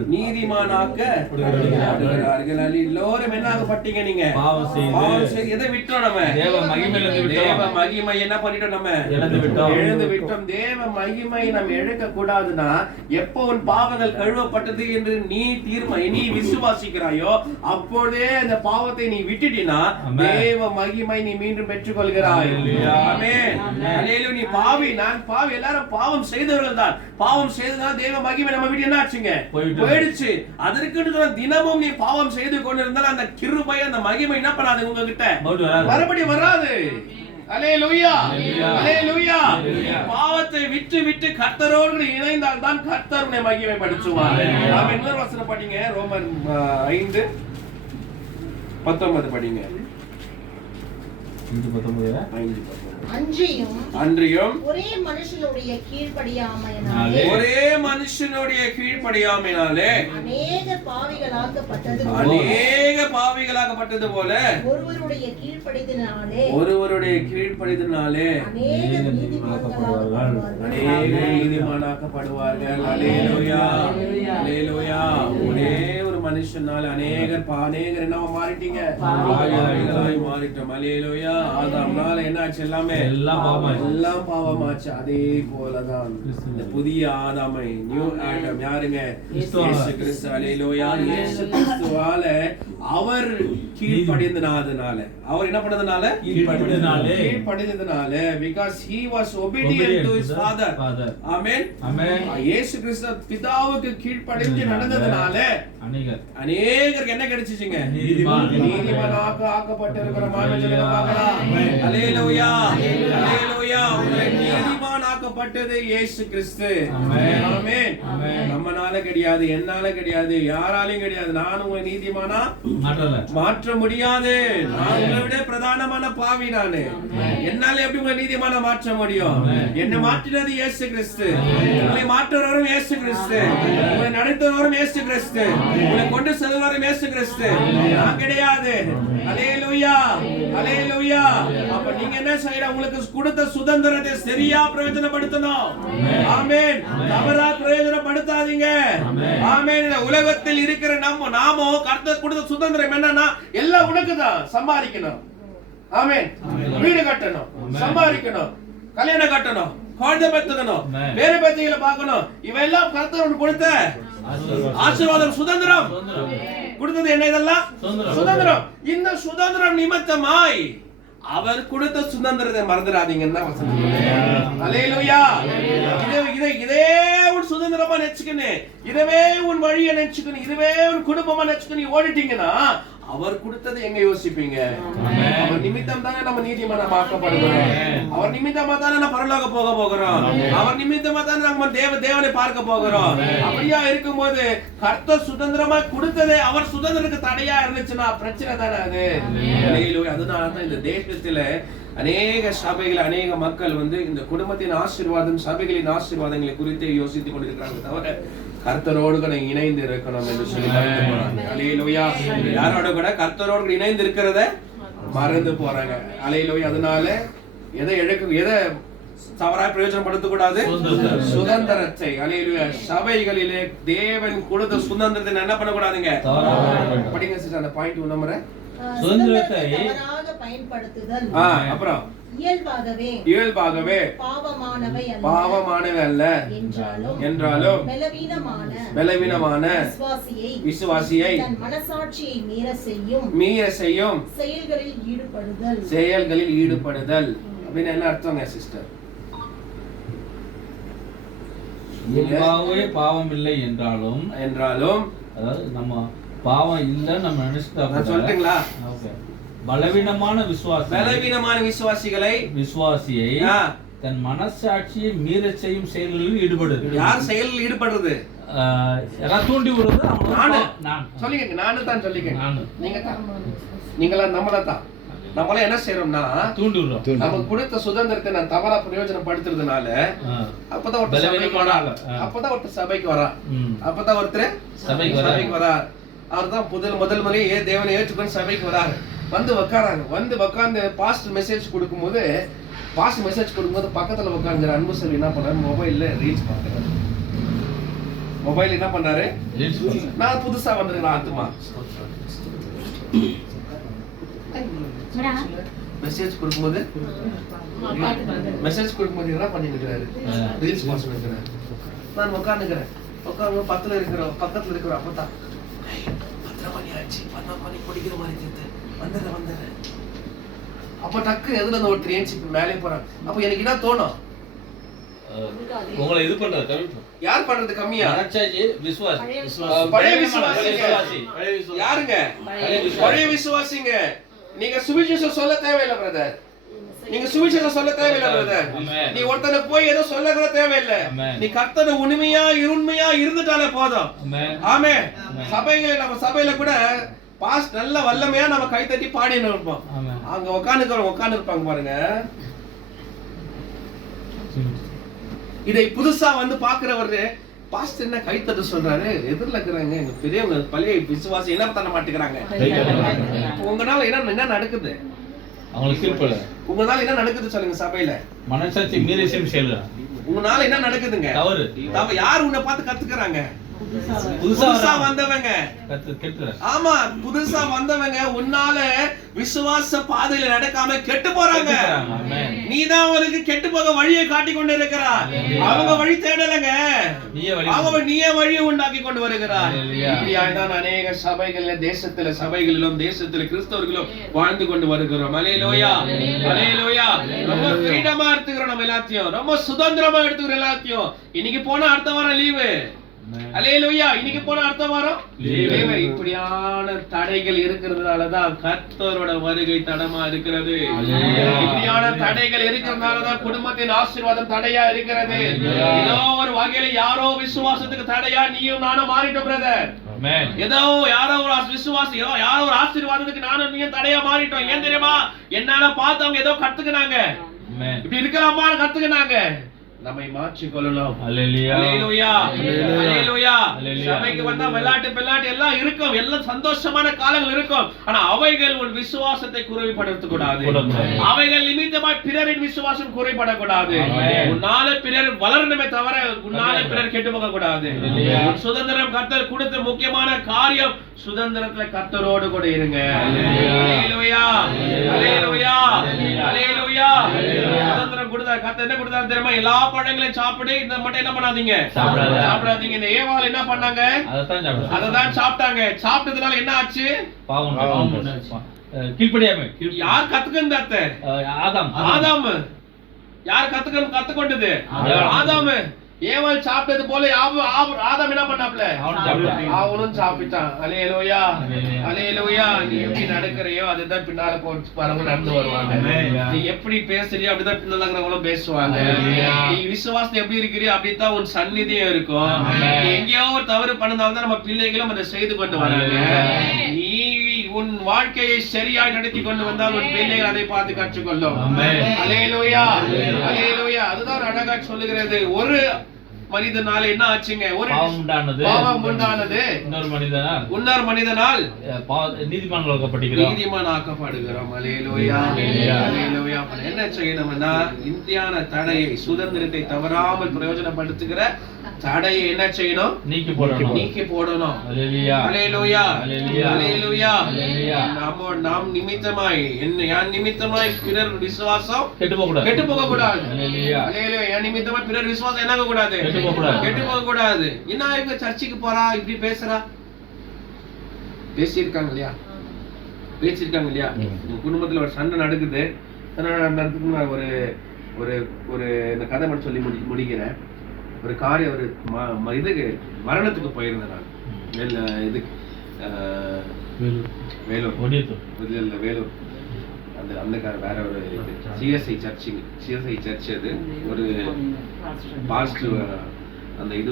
எல்லோரும் என்ன ஆகப்பட்டீங்க? நீங்க பாவம் செய்து எதை விட்டோம்? நம்ம தேவ மகிமையிலிருந்து விட்டோம். தேவ மகிமை என்ன பண்ணிட்டோம்? நம்ம இழந்து விட்டோம். தேவ மகிமை நாம் இழக்க கூடாதுன்னா, எப்போ உன் பாவங்கள் கழுவப்பட்டது என்று நீ விசுவாசிக்கிறாயோ அப்பொழுதே அந்த பாவத்தை நீ விட்டுட்டினா தேவ மகிமை நீ மீண்டும் பெற்றுக்கொள்கிறாய். ஆமென். அல்லேலூயா. நீ பாவி, நான் பாவி, எல்லாரும் பாவம் செய்தவர்கள் தான். பாவம் செய்ததால் தேவ மகிமை நம்ம விட்டு என்ன ஆச்சுங்க? போயிடுச்சு. அதற்கு தினமும் நீ பாவம் செய்து கொண்டிருந்தால் அந்த கிருபை, அந்த மகிமை என்ன பண்ணாது? உங்ககிட்ட மறுபடியும் வராது. அல்லேலூயா, அல்லேலூயா. பாவத்தை விட்டு கர்த்தரோடு இணைந்தால் தான் கர்த்தர் உன்னை மகிமைப்படுத்துவார். நாம இன்னொரு வசனம் படிங்க. ரோமர் 5:19 படிங்க. 5:19. அன்றியும் ஒரே மனுஷனுடைய கீழ்ப்படியாமையினாலே அநேக பாவிகளாகப்பட்டது போல ஒருவருடைய கீழ்ப்படிதலினாலே அநேக நீதிமானாக்கப்படுவார்கள். அல்லேலூயா, அல்லேலூயா. ஒரே ஒரு மனுஷன் மனுஷனால அநேகர் என்னவா மாறிட்டீங்க, பாவிகளாய் மாறிட்டோம். அல்லேலூயா. ஆதாம்னால என்னாச்சு? எல்லாம் பாவமாச்சு. அதே போலதான் இந்த புதிய ஆதாமை, நியூ ஆடம் யாருங்க? இயேசு கிறிஸ்து. அல்லேலூயா. இயேசு கிறிஸ்துவால அவர் கீழ்ப்படிந்தனால, அவர் என்ன பண்ணதுனால? கீழ்ப்படிந்ததுனால, because he was obedient to his father. ஆமென். இயேசு கிறிஸ்து பிதாவுக்கு கீழ்ப்படிந்து நடந்ததனால அநேகருக்கு என்ன கிடைச்சிச்சுங்க? நீதிமானாக ஆக்கப்பட்டிருக்கிற மாநிலங்களை பார்க்கலாம். அல்லேலூயா. அல்லேலூயா. நீதிமானாக்கப்பட்டது இயேசு கிறிஸ்து. ஆமென். நம்மனால கிடையாது, என்னால கிடையாது, யாராலையும் கிடையாது. நான் உங்களை நீதிமானா மாற்ற முடியாது. நான் உங்களை விட பிரதானமான பாவி. நானு என்னால எப்படி உங்களை நீதிமானா மாற்ற முடியும்? என்ன மாற்றினது இயேசு கிறிஸ்து. உங்களை மாற்றுறவரும் இயேசு கிறிஸ்து. உங்களை நடத்துறவரும் இயேசு கிறிஸ்து. உங்களை கொண்டு செல்வரும் இயேசு கிறிஸ்து. நான் கிடையாது. அல்லேலூயா. அல்லேலூயா. அப்ப நீங்க என்ன செய்யற? உங்களுக்கு கொடுத்த சுதந்திரத்தை சரியா பிரயோஜனப்படுத்தணும். ஆமென். தவறா பிரயோஜனப்படுத்தாதீங்க. ஆமென். இந்த உலகத்தில் இருக்கிற நாமோ கர்த்தர் கொடுத்த சுதந்திரம் என்னன்னா, எல்லாம் உனக்குதான். சம்பாதிக்கணும். ஆமென். வீடு கட்டணும், சம்பாதிக்கணும், கல்யாணம் கட்டணும், குழந்தை பெற்றுக்கணும், வேறு பேத்திகளை பார்க்கணும். இவையெல்லாம் கர்த்தர் கொடுத்த ஆசீர்வாதம், சுதந்திரம். கொடுத்தது என்ன? இதெல்லாம் சுதந்திரம். இந்த சுதந்திரம் நிமித்தமாய் அவர் கொடுத்த சுதந்திரத்தை மறந்துடாதீங்கன்னா வசனம். அல்லேலூயா. இதே உன் சுதந்திரமா நினைச்சுக்கணும், இதுவே உன் வழியை நினைச்சுக்கணும், இதுவே உன் குடும்பமா நினைச்சுக்கணும். ஓடிட்டீங்கன்னா அவர் கொடுத்தது எங்க யோசிப்பீங்க? அவர் நிமித்தம் தானே நம்ம நீதிமானம் ஆக்கப்படுகிறோம். அவர் நிமித்தமா தானே நம்ம பரலோக போக போகிறோம். அவர் நிமித்தமா தானே நம்ம தேவனை பார்க்க போகிறோம். அப்படியா இருக்கும்போது கர்த்தர் சுதந்திரமா கொடுத்ததே அவர் சுதந்திரத்துக்கு தடையா இருந்துச்சுன்னா பிரச்சனை தானே அது. அதனாலதான் இந்த தேசத்துல அநேக சபைகள், அநேக மக்கள் இந்த குடும்பத்தின் ஆசீர்வாதம், சபைகளின் ஆசீர்வாதங்களை குறித்து யோசித்துக் கொண்டிருக்கிறாங்க. தவிர கர்த்தரோடு கூட இணைந்து இருக்கணும் என்று சொல்லி அல்லேலூயா. யாரோட கூட? கர்த்தரோடு இணைந்து இருக்கிறத மறந்து போறாங்க. அல்லேலூயா. அதனால எதை தவறாக பிரயோஜனப்படுத்த கூடாது? சுதந்திரத்தை. அல்லேலூயா. சபைகளிலே தேவன் கொடுத்த சுதந்திரத்தை என்ன பண்ண கூடாதுங்க? படிங்க சிஸ்டர் அந்த பாயிண்ட் நம்பர். சுதந்திரத்தை தவறாக பயன்படுத்துதல் அப்புறம் இயல்பாகவே பாவமானவை அல்ல என்றாலும் பலவீனமான விசுவாசியை மனசாட்சியை மீற செய்யும் செயல்களில் ஈடுபடுதல் அப்படின்னு என்ன அர்த்தங்க சிஸ்டர்? பாவம் இல்லை என்றாலும் அதாவது நம்ம பாவம் இல்ல நம்ம நினைச்சிட்டா சொல்றீங்களா? பலவீனமான விசுவாசியை தன் மனசாட்சியை மீற செய்யும் செயல்களில் ஈடுபடுது. யார் செயலில் ஈடுபடுறது? தூண்டி விடுறது. சொல்லிங்க. நானு தான் சொல்லிங்க. நீங்களா நம்மள தான். நம்மள என்ன செய்யறோம்னா தூண்டி விடுறோம். நமக்கு கொடுத்த சுதந்திரத்தை நான் தவறா பிரயோஜனப்படுத்துறதுனால அப்பதான் ஒருத்தர் சபைக்கு வரா. அப்பதான் ஒருத்தர் சபைக்கு வரா. அவர் தான் முதல் முறையே தேவனை ஏற்றுக்கொண்டு சபைக்கு வராரு. வந்து உட்காந்து பாஸ்டர் மெசேஜ் கொடுக்கும்போது பக்கத்துல உட்காந்து அன்பு செல்வி என்ன பண்றாரு? மொபைல்ல ரீல்ஸ் பாக்குறாரு. மொபைல் என்ன பண்றாரு? நான் புதுசா வந்திருக்கேன் ஆத்துமா. மெசேஜ் கொடுக்கும்போது என்ன பண்ணிட்டு இருக்காரு? ரீல்ஸ் பாஸ்ட் இருக்கிறாரு. நான் உட்காந்துக்கிறேன். பக்கத்துல இருக்கிற அப்பதான் 10 மணி ஆச்சு, 12 மணி படிக்கிற மாதிரி தெரியுது. வந்துடுறேன். அப்ப டக்கு எதுல அந்த ஒருத்தர் ஏஞ்சி மேலே போறாங்க. அப்ப எனக்கு என்ன தோணும்? உங்களை இது பண்றது யார் பண்றது கம்மியா? பழைய விசுவாசி. யாருங்க? பழைய விசுவாசிங்க. நீங்க சுவிசேஷம் சொல்ல தேவையில்லை பிரதர். நீ ஒருத்தனை போய் ஏதோ சொல்ல கூட தேவையில்லை. நீ கர்த்தனை உண்மையா இருந்துட்டாலே போதும். ஆமே. நம்ம சபையில கூட பாஸ்ட் நல்ல வல்லமையா நம்ம கை தட்டி பாடின்னு இருப்போம். அங்க உட்கார்ந்து இருப்பாங்க பாருங்க. இதை புதுசா பாக்குறவரு பாஸ்ட் என்ன கை தட்ட சொல்றாரு? எதிரில் இருக்கிறாங்க எங்க பெரியவங்க, பழைய விசுவாசி என்ன பண்ண மாட்டேங்கிறாங்க. உங்களால என்ன நடக்குது? உங்களால என்ன நடக்குது சொல்லுங்க? சபையில மனசாட்சி மீறி செய்யல. உங்களால என்ன நடக்குதுங்க? யார் உன்னை பார்த்து கத்துக்கிறாங்க? புதுசா வந்தவங்க கெட்டுறாங்க. ஆமா புதுசா வந்தவங்க உன்னால விசுவாச பாதையில நடக்காம கெட்டு போறாங்க. ஆமென். நீதான் அவங்களுக்கு கெட்டு போக வழியை காட்டி கொண்டு இருக்கிறார். அவங்க வழி தேடலங்க, நீயே வழியை உண்டாக்கி கொண்டு வருகிறார். இப்படியாய்தான் அநேக சபைகள்ல சபைகளிலும் தேசத்துல கிறிஸ்தவர்களும் வாழ்ந்து கொண்டு வருகிறோம். அல்லேலூயா, அல்லேலூயா. ரொம்ப ஃப்ரீடமா எடுத்துக்கிறோம் நம்ம எல்லாத்தையும், ரொம்ப சுதந்திரமா எடுத்துக்கிறோம் எல்லாத்தையும். இன்னைக்கு போனா அடுத்த வாரம் லீவு. அல்லேலூயா. இன்னைக்கு போன அடுத்த வாரம் லீவு. இப்படியான தடைகள் இருக்கிறதுனாலதான் கர்த்தரோட வருகை தடமா இருக்கிறது. இப்படியான தடைகள் இருக்கிறதுனாலதான் குடும்பத்தின் ஆசீர்வாதம் தடையா இருக்கிறது. ஏதோ ஒரு வகையில யாரோ விசுவாசத்துக்கு தடையா நீயும் நானும் மாறிட்டோம் பிரதர். ஏதோ யாரோ ஒரு விசுவாசியோ யாரோ ஒரு ஆசீர்வாதத்துக்கு நானும் நீயும் தடையா மாறிட்டோம். ஏன் தெரியுமா? என்னால பார்த்தவங்க ஏதோ கத்துக்கினாங்க, இப்படி இருக்கலாமா கத்துக்கினாங்க. நம்மை மாற்றிக் கொள்ளலாம். அல்லேலூயா, அல்லேலூயா, அல்லேலூயா. சபைக்கு வந்தா விளையாட்டு எல்லாம் இருக்கும், எல்லாம் சந்தோஷமான காலங்கள் இருக்கும். ஆனா அவைகள் உன் விசுவாசத்தை குறைபடுத்த கூடாது. அவைகள் நிமித்தமாய் பிறரின் விசுவாசம் குறைபடக்கூடாது. உன்னால பிறர் வளரணுமே தவிர உன்னால பிறர் கெட்டு போக கூடாது. சுதந்திரம் கர்த்தர் கொடுத்த முக்கியமான காரியம், சுதந்திரத்துல கர்த்தரோடு கூட இருங்க. அல்லேலூயா, அல்லேலூயா, அல்லேலூயா. சுதந்திரம் கொடுத்தார் கர்த்தர். என்ன கொடுத்தார் தெரியுமா? எல்லா பழங்களையும் சாப்பிடு, இந்த மட்டும் என்ன பண்ணாதீங்க, சாப்பிடாதீங்க. இந்த ஏவாள் என்ன பண்ணாங்க? அததான் சாப்பிட்டாங்க. சாப்பிட்டதுனால என்ன ஆச்சு? கீழ்ப்படியாமை. யார் கத்துக்கின்றது? ஆதாம். யார் கத்துக்கொண்டது? ஆதாம். ஏவாள் சாப்பிட்டது போல ஆதாம் என்ன பண்ணாப்ல? அவனும் சாப்பிட்டான். அல்லேலூயா, அல்லேலூயா. நீ எப்படி நடக்கிறையோ அதுதான் பின்னால வரவங்க நடந்து வருவாங்க. நீ எப்படி பேசுறியோ அப்படிதான் பின்னால இருக்கிறவங்களும் பேசுவாங்க. நீ விசுவாசம் எப்படி இருக்கிறியோ அப்படித்தான் உன் சந்நிதியும் இருக்கும். நீ எங்கேயோ ஒரு தவறு பண்ணதால்தான் நம்ம பிள்ளைகளும் அதை செய்து கொண்டு வராங்க. நீ உன் வாழ்க்கையை சரியாய் நடத்தி கொண்டு வந்தால் உன் பிள்ளைகள் அதை பார்த்து கற்றுக்கொள்ளும். அல்லேலூயா, அல்லேலூயா. அதுதான் அழகா சொல்லுகிறது. ஒரு மனிதனால என்ன ஆச்சுங்க? ஒரு பாவம் உண்டானது. இன்னொரு மனிதனால் நீதிமான் ஆக்கப்படுகிறோம். அல்லேலூயா, அல்லேலூயா. என்ன செய்யணும்னா இந்தியான தடையை, சுதந்திரத்தை தவறாமல் பிரயோஜனப்படுத்துகிற தடையை என்ன செய்யணும்? நீக்கி போடணும். அல்லேலூயா, அல்லேலூயா. நாம் நிமித்தமாய் யான் நிமித்தமாய் பிறர் விசுவாசம் கெட்டு போக கூடாது. அல்லேலூயா, என் நிமித்தமாய் பிறர் விசுவாசம் என்ன கூடாது? கெட்டு போக கூடாது. என்ன இவங்க சர்ச்சுக்கு போறா, இப்படி பேசுறா, பேசியிருக்காங்க இல்லையா? உங்க குடும்பத்துல ஒரு சண்டை நடக்குது. ஒரு ஒரு ஒரு இந்த கதை மட்டும் சொல்லி முடிக்கிறேன். ஒரு காரியம், ஒரு இதுக்கு மரணத்துக்கு போயிருந்தேன் நான். இதுக்கு வேலூர் வேலூர் அந்த வேற ஒரு சிஎஸ்ஐ சர்ச். அது ஒரு பாசிட்டிவ் அந்த இது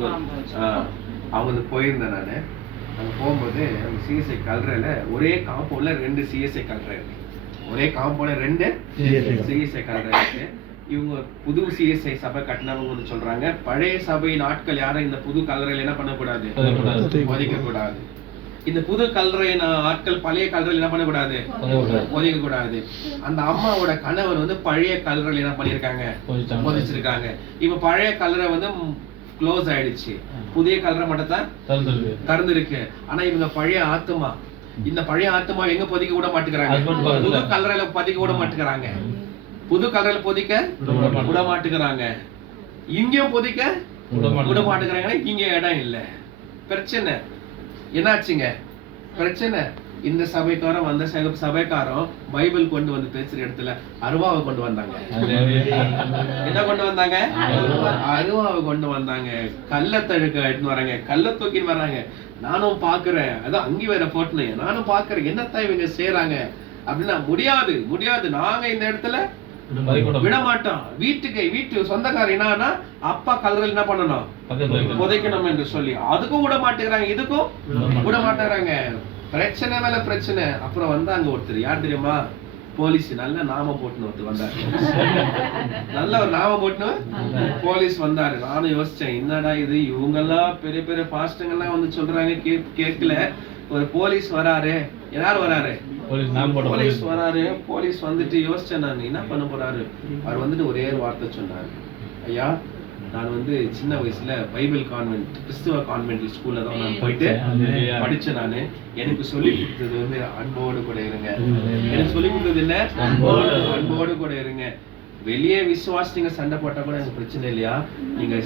அவங்க போயிருந்தேன் நான். அங்க போகும்போது அந்த சிஎஸ்ஐ கல்றையில ஒரே காம்பவுண்ட்ல 2 சிஎஸ்ஐ கல்றை இருக்கு. ஒரே காம்பவுண்ட்ல 2 சிஎஸ்ஐ கல்றை இருக்கு. இவங்க புது சிஎஸ்ஐ சபை கட்டினவங்க சொல்றாங்க, பழைய சபையின் ஆட்கள் யாரும் இந்த புது கல்லறையில என்ன பண்ணக்கூடாது? ஒதுக்க கூடாது. இந்த புது கல்லறையின் ஆட்கள் பழைய கல்லறையில் என்ன பண்ணக்கூடாது? ஒதுக்க கூடாது. அந்த அம்மாவோட கணவர் வந்து பழைய கல்லறையில் என்ன பண்ணிருக்காங்க? ஒதிச்சிருக்காங்க. இப்ப பழைய கல்லறை வந்து க்ளோஸ் ஆயிடுச்சு, புதிய கல்லறை மட்டும் தான் திறந்திருக்கு. ஆனா இவங்க பழைய ஆத்மா, இந்த பழைய ஆத்மா எங்க பொதிக்க விட மாட்டேங்கிறாங்க? புது கல்லறையில பதிக்க விட மாட்டேங்கிறாங்க. புது கல்லறையில பொதிக்க விட மாட்டேங்கிறாங்க. இங்கேயும் பொதிக்க விட மாட்டேங்கிறாங்க. இங்க இடம் இல்ல. பிரச்சனை என்னாச்சுங்க? பிரச்சனை இந்த சபைக்காரன் அந்த சபைக்காரன் பைபிள் கொண்டு வந்து பேசுற இடத்துல அருவாவை கொண்டு வந்தாங்க. என்ன கொண்டு வந்தாங்க? அருவாவை கொண்டு வந்தாங்க. கள்ளத்தழுக்க எடுத்து வராங்க, கள்ள தூக்கின்னு வர்றாங்க. நானும் பாக்குறேன், அதான் அங்கி வேற போட்டுனேன். நானும் பாக்குறேன் என்னத்தான் இவங்க செய்யறாங்க அப்படின்னா. முடியாது. நாங்க இந்த இடத்துல விட மாட்டோம். வீட்டு சொந்தக்காரர் என்னன்னா அப்பா கல்லறையில் என்ன பண்ணணும்? புதைக்கணும் என்று சொல்லி அதுக்கும் விட மாட்டேங்கிறாங்க, இதுக்கும் விட மாட்டேங்கிறாங்க. பிரச்சனை மேல பிரச்சனை. அப்புறம் வந்தாங்க ஒருத்தர், யார் தெரியுமா? போலீஸ். நல்ல நாம போட்டுன்னு ஒருத்தர் வந்தாரு. நல்ல ஒரு நாம போட்டுன்னு போலீஸ் வந்தாரு. நானும் யோசிச்சேன், என்னடா இது, இவங்க எல்லாம் பெரிய பெரிய பாஸ்டங்க எல்லாம் வந்து சொல்றாங்க, கேட்கல. ஒரு போலீஸ் வராரு. யார் வராரு? போலீஸ் வராரு. போலீஸ் வந்துட்டு யோசிச்சேன் நான், என்ன பண்ண போறாரு? அவர் வந்துட்டு ஒரே வார்த்தை சொன்னாரு, ஐயா நான் வந்து சின்ன வயசுல பைபிள் கான்வென்ட் கிறிஸ்துவ கான்வென்ட் ஸ்கூல்ல தான் நான் போயிட்டு படிச்சேன். நானு எனக்கு சொல்லி கொடுத்தது வந்து அன்போடு கூட இருங்க. எனக்கு சொல்லி கொடுத்தது என்ன? அன்போடு கூட இருங்க. வெளியே விசுவாசிங்க சண்டை போட்டா கூட எனக்கு பிரச்சனை இல்லையா, நீங்க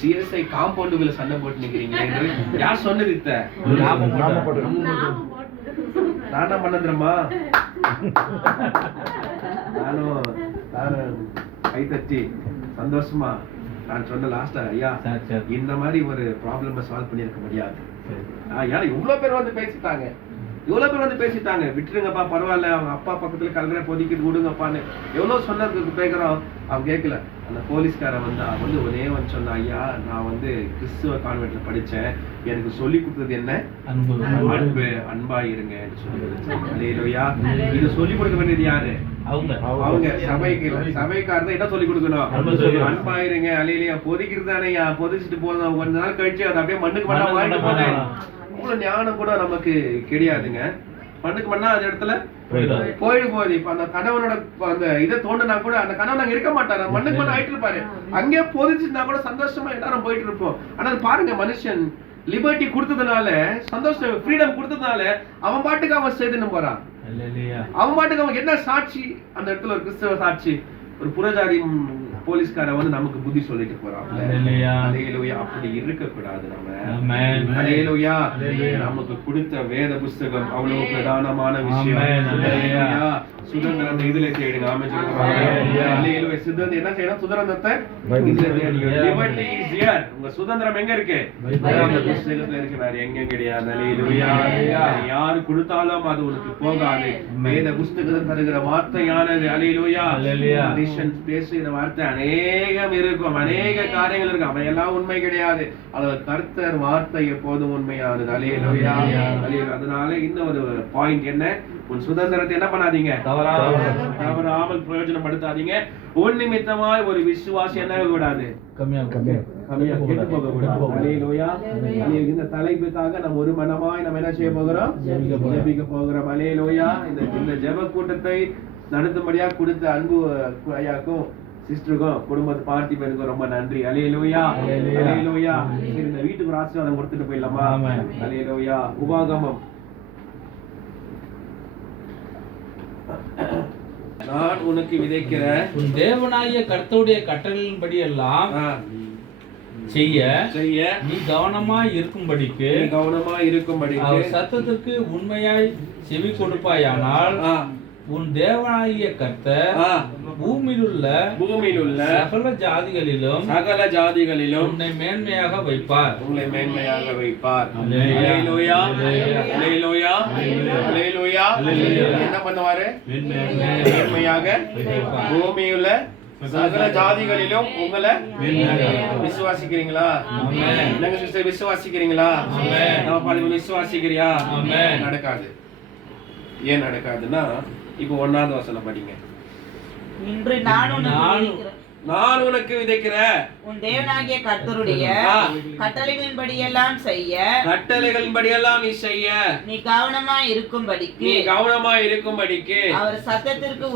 சிஎஸ்ஐ காம்பவுண்டுக்குள்ள சண்டை போட்டு நிக்கிறீங்க. யார் சொன்னது? நானா பண்ணதுமா? நானும் கை தட்டி சந்தோஷமா நான் சொன்ன லாஸ்டா, ஐயா இந்த மாதிரி ஒரு ப்ராப்ளம் சால்வ் பண்ணிருக்க முடியாது. ஏன்னா இவ்வளவு பேர் வந்து பேசிட்டாங்க, விட்டுருங்கப்பா பரவாயில்ல, அவங்க அப்பா பக்கத்துல கல்ற பொதிக்கிட்டு விடுங்கப்பான்னு எவ்வளவு சொன்னதுக்கு பேக்கிறோம். அவன் கேட்கல. அந்த போலீஸ்காரன் வந்து அவன் வந்து ஒரே வந்து சொன்னான், ஐயா நான் வந்து கிறிஸ்துவ கான்வென்ட்ல படிச்சேன், எனக்கு சொல்லி கொடுத்தது என்ன? அன்பு, அன்பா இருங்க சொல்லி. இது சொல்லி கொடுக்க வேண்டியது யாரு? அவங்க சபைக்காரதான் என்ன சொல்லி கொடுக்கணும்? அன்பா இருங்க. அலையிலையா பொதிக்கிறது தானேயா, பொதிச்சுட்டு போதும், கொஞ்ச நாள் கழிச்சு அது அப்படியே மண்ணுக்கு மண்ணா வாங்கிட்டு போனேன். அவ்வளவு ஞானம் கூட நமக்கு கிடையாதுங்க. மண்ணுக்கு மண்ணா அந்த இடத்துல போயிடு போகுது. இப்ப அந்த கணவனோட அந்த இதை தோண்டினா கூட அந்த கணவன் அங்க இருக்க மாட்டாரு, மண்ணுக்கு மண்ணா ஆயிட்டு இருப்பாரு. அங்கே பொதிச்சுனா கூட சந்தோஷமா எல்லாரும் போயிட்டு இருப்போம். ஆனா பாருங்க, மனுஷன் லிபர்ட்டி கொடுத்ததுனால, சந்தோஷம் ஃப்ரீடம் கொடுத்ததுனால அவன் பாட்டுக்கு அவன் செய்துன்னு போறான். அவன் பாட்டுக்கு அவன் என்ன சாட்சி? அந்த இடத்துல ஒரு கிறிஸ்தவ சாட்சி, ஒரு புறஜாதி போலீஸ்கார வந்து நமக்கு புத்தி சொல்லிட்டு போறான். அப்படி இருக்க கூடாது. நம்ம நமக்கு கொடுத்த வேத புஸ்தகம் அவ்வளவு பிரதானமான விஷயம். சுதந்திரத்தை இதுல தேடுங்க. சுதந்திரம் என்ன செய்யணும்? சுதந்திரத்தை இதுல தேடுங்க. உங்க சுதந்திரம் எங்க இருக்கு? புஸ்தகத்துல இருக்கு, வேற எங்க கிடையாது. யாரு கொடுத்தாலும் அது உனக்கு போகாது. வேத புஸ்தகத்தில் தருகிற வார்த்தையானது. அலையிலூயா. மனுஷன் பேசுகிற வார்த்தை அநேகம் இருக்கும், அநேக காரியங்கள் இருக்கு, அவையெல்லாம் உண்மை கிடையாது. அது கர்த்தர் வார்த்தை எப்போதும் உண்மையானது. அலையிலூயா. அதனால இன்னொரு பாயிண்ட் என்ன? உன் சுதந்திரத்தை என்ன பண்ணாதீங்க? தவறாமல் பிரயோஜனப்படுத்தாதீங்க. உன் நிமித்தமாய் ஒரு விசுவாசி என்ன கூடாது? கம்மியா கெட்டு போக கூடாது. அலையிலூயா. இந்த தலைப்புக்காக நம்ம ஒரு மனமாய் நம்ம என்ன செய்ய போகிறோம்? ஜெபிக்க போகிறோம். அலையிலூயா. இந்த ஜெப கூட்டத்தை நடத்தும்படியா கொடுத்த அன்பு ஐயாக்கும் சிஸ்டருக்கும் குடும்பத்தை பார்த்திபனுக்கும் ரொம்ப நன்றி. அலையிலூயா. அலையிலூயா. சரி, இந்த வீட்டுக்கு ஒரு ஆசீர்வாதம் கொடுத்துட்டு போயிடலாமா? அலையிலூயா. உபாகமம், நான் உனக்கு விதைக்கிற உன் தேவனாகிய கர்த்தருடைய கட்டளையின்படி எல்லாம் செய்ய நீ கவனமாய் இருக்கும்படிக்கு அவர் சத்தத்திற்கு உண்மையாய் செவி கொடுப்பாயானால் உன் தேவனாகிய கர்த்தர் பூமியிலுள்ள சகல ஜாதிகளிலும் உன்னை மேன்மையாக வைப்பார். அல்லேலூயா. அல்லேலூயா. அல்லேலூயா. என்ன பண்ணுவாரு? மேன்மையாக பூமியுள்ள சகல ஜாதிகளிலும் உங்களை விசுவாசிக்கிறீங்களா? என்னங்க சிஸ்டர், விசுவாசிக்கிறீங்களா? நம்ம விசுவாசிக்கிறியா? நடக்காது. ஏன் நடக்காதுன்னா, இப்போ 1வது வசனம் படிங்க. இன்று நான் உனக்கு விதைக்கிற உன் தேவனாகிய கர்த்தருடைய கட்டளைகளின்படியெல்லாம் நீ செய்ய நீ கவனமாய் இருக்கும்படிக்கு அவர் சத்தத்திற்கு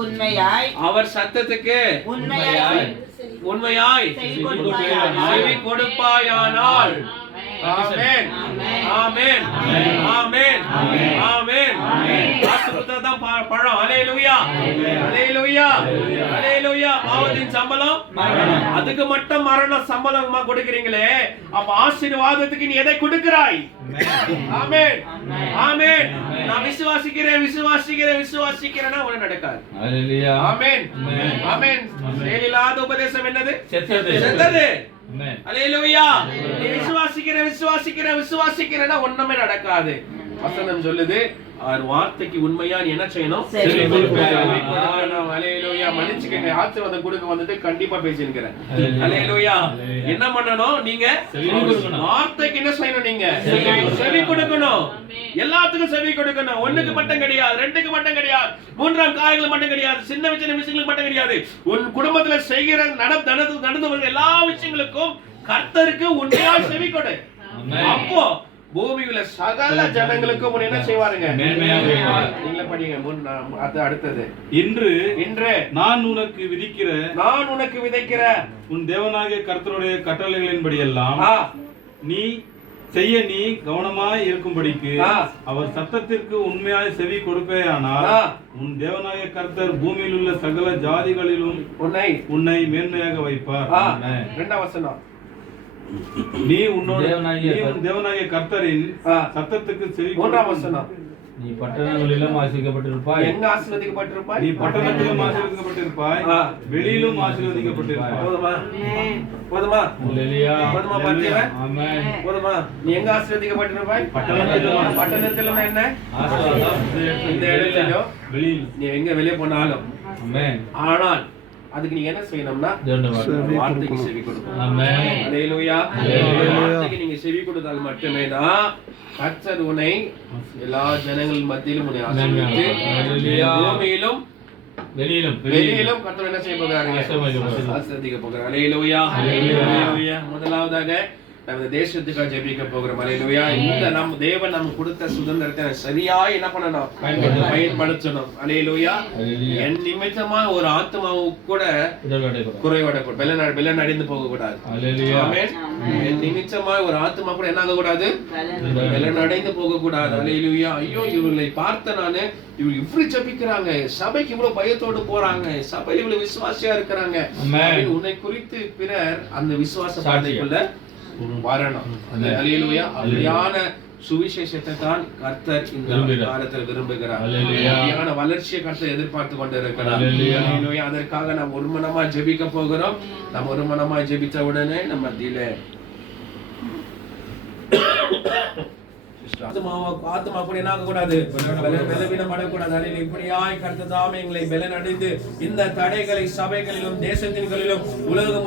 உண்மையாய் செவி கொடுப்பாயானால். ஆமென். ஆமென். ஆமென். ஆமென். ஆசீர்வாதம் பழம். அல்லேலூயா. அல்லேலூயா. அல்லேலூயா. பாவத்தின் சம்பளம் மரணம். அதுக்கு மட்டும் மரண சம்பளமா கொடுக்கிறீங்களே, அப்ப ஆசீர்வாதத்துக்கு நீ எதை கொடுக்கிறாய்? ஆமென். ஆமென். நான் விசுவாசிக்கிறேன்னா ஒண்ணு நடக்காது. அல்லேலூயா. ஆமென். ஆமென். செயலில்லாத உபதேசம் என்னது? செத்தது. அல்லேலூயா. நீ விசுவாசிக்கிறேன்னா ஒண்ணுமே நடக்காது. வசனம் சொல்லுது, வார்த்தைக்கு உண்மையா நீ என்ன செய்யணும்? அல்லேலூயா. மன்னிச்சுக்கங்க, ஆசீர்வாதம் கொடுக்க வந்துட்டு கண்டிப்பா பேசிருக்கிறேன். அல்லேலூயா. என்ன பண்ணணும்? நீங்க வார்த்தைக்கு என்ன செய்யணும்? நீங்க செவி கொடுக்கணும். எல்லாத்துக்கும் செவி கொடுக்கணும். 1க்கு மட்டும் கிடையாது, 2க்கு மட்டும் கிடையாது, 3ஆம் காரியங்கள் மட்டும் கிடையாது, சின்ன விஷயங்களுக்கு மட்டும் கிடையாது. உன் குடும்பத்துல செய்கிற நடந்து வருகிற எல்லா விஷயங்களுக்கும் கர்த்தருக்கு உண்மையா செவி கொடு. அப்போ பூமியில சகல ஜனங்களுக்கும் உன்னை என்ன செய்வாருங்க? மேன்மையாக வைப்பார். நீங்களே படிங்க. அடுத்தது. இன்று நான் உனக்கு விதைக்கிற உன் தேவனாகிய கர்த்தருடைய கட்டளைகளின்படி எல்லாம் நீ செய்ய நீ கவனமாய் இருக்கும்படிக்கு அவர் சத்தத்திற்கு உண்மையாய் செவி கொடுப்பேயானால் உன் தேவனாகிய கர்த்தர் பூமியில் உள்ள சகல ஜாதிகளிலும் உன்னை மேன்மையாக வைப்பார். 2ஆம் வசனம். நீ உன் தேவனாகிய கர்த்தரின் சத்தத்துக்கு செவி. 3ஆம் வசனம். நீ பட்டணங்களிலும் ஆசீர்வதிக்கப்பட்டிருப்பாய். எங்க ஆசீர்வதிக்கப்பட்டிருப்பாய்? நீ பட்டணத்திலும் ஆசீர்வதிக்கப்பட்டிருப்பாய், வெளியிலும் ஆசீர்வதிக்கப்பட்டிருப்பாய். போதுமா? அல்லேலூயா. போதுமா? பாத்தீங்களா? ஆமென். போதுமா? நீ எங்க ஆசீர்வதிக்கப்பட்டிருப்பாய்? பட்டணத்திலும். பட்டணத்திலும் என்ன? ஆசீர்வாதம். இந்த இடத்திலும் வெளியில். நீ எங்க வெளியே போனாலும். ஆமென். ஆனால் அதுக்கு நீங்க என்ன செய்யணும்னா வார்த்தைக்கு செவி கொடுக்கணும். ஆமென். அல்லேலூயா. வார்த்தைக்கு நீங்க செவி கொடுத்தால் மட்டுமே தான் கர்த்தர் உன்னை எல்லா ஜனங்கள் மத்தியிலும் உன்னை ஆசீர்வதித்து பூமியிலும் வெளியிலும் கர்த்தர் என்ன செய்ய போகிறாருங்க? ஆசீர்வதிக்க போகிறார். அல்லேலூயா. அல்லேலூயா. முதலாவதாக நம்ம தேசத்துக்காக ஜெபிக்க போகிறோம். அல்லேலூயா. இந்த நம்ம தேவன் நமக்கு கொடுத்த சுதந்திரத்தை சரியாய் என்ன பண்ணணும்? பயன்படுத்தணும். அல்லேலூயா. என் நிமித்தமா ஒரு ஆத்மாவுக்கு கூட குறைவடக்கூடாது, பெலன் அடைந்து போக கூடாது. ஆமென். என் நிமித்தமா ஒரு ஆத்மா கூட என்ன ஆக கூடாது? பெலன் அடைந்து போக கூடாது. அல்லேலூயா. ஐயோ, இவர்களை பார்த்த நானு இவங்க இப்படி ஜெபிக்கிறாங்க, சபைக்கு இவ்வளவு பயத்தோடு போறாங்க, சபையில இவ்வளவு விசுவாசியா இருக்கிறாங்க, உன்னை குறித்து பிறர் அந்த விசுவாச பாதைக்குள்ள வரணும். அல்லேலூயா. அப்படியான சுவிசேஷத்தை தான் கர்த்தர் இந்த காலத்தில் விரும்புகிறார். அப்படியான வளர்ச்சியை கர்த்தர் எதிர்பார்த்து கொண்டிருக்கிறார். அல்லேலூயா. அதற்காக நாம் ஒரு மனமா ஜெபிக்க போகிறோம். நாம் ஒரு மனமா ஜெபித்த உடனே நம்ம மத்தியில ஆத்மா கூட என்ன ஆகக்கூடாது? பலவீனப்படக்கூடாது. இப்படியாய் கர்த்தர் தாமே எங்களை பலனடைந்து இந்த தடைகளை சபைகளிலும் தேசத்தின்களிலும் உலகம்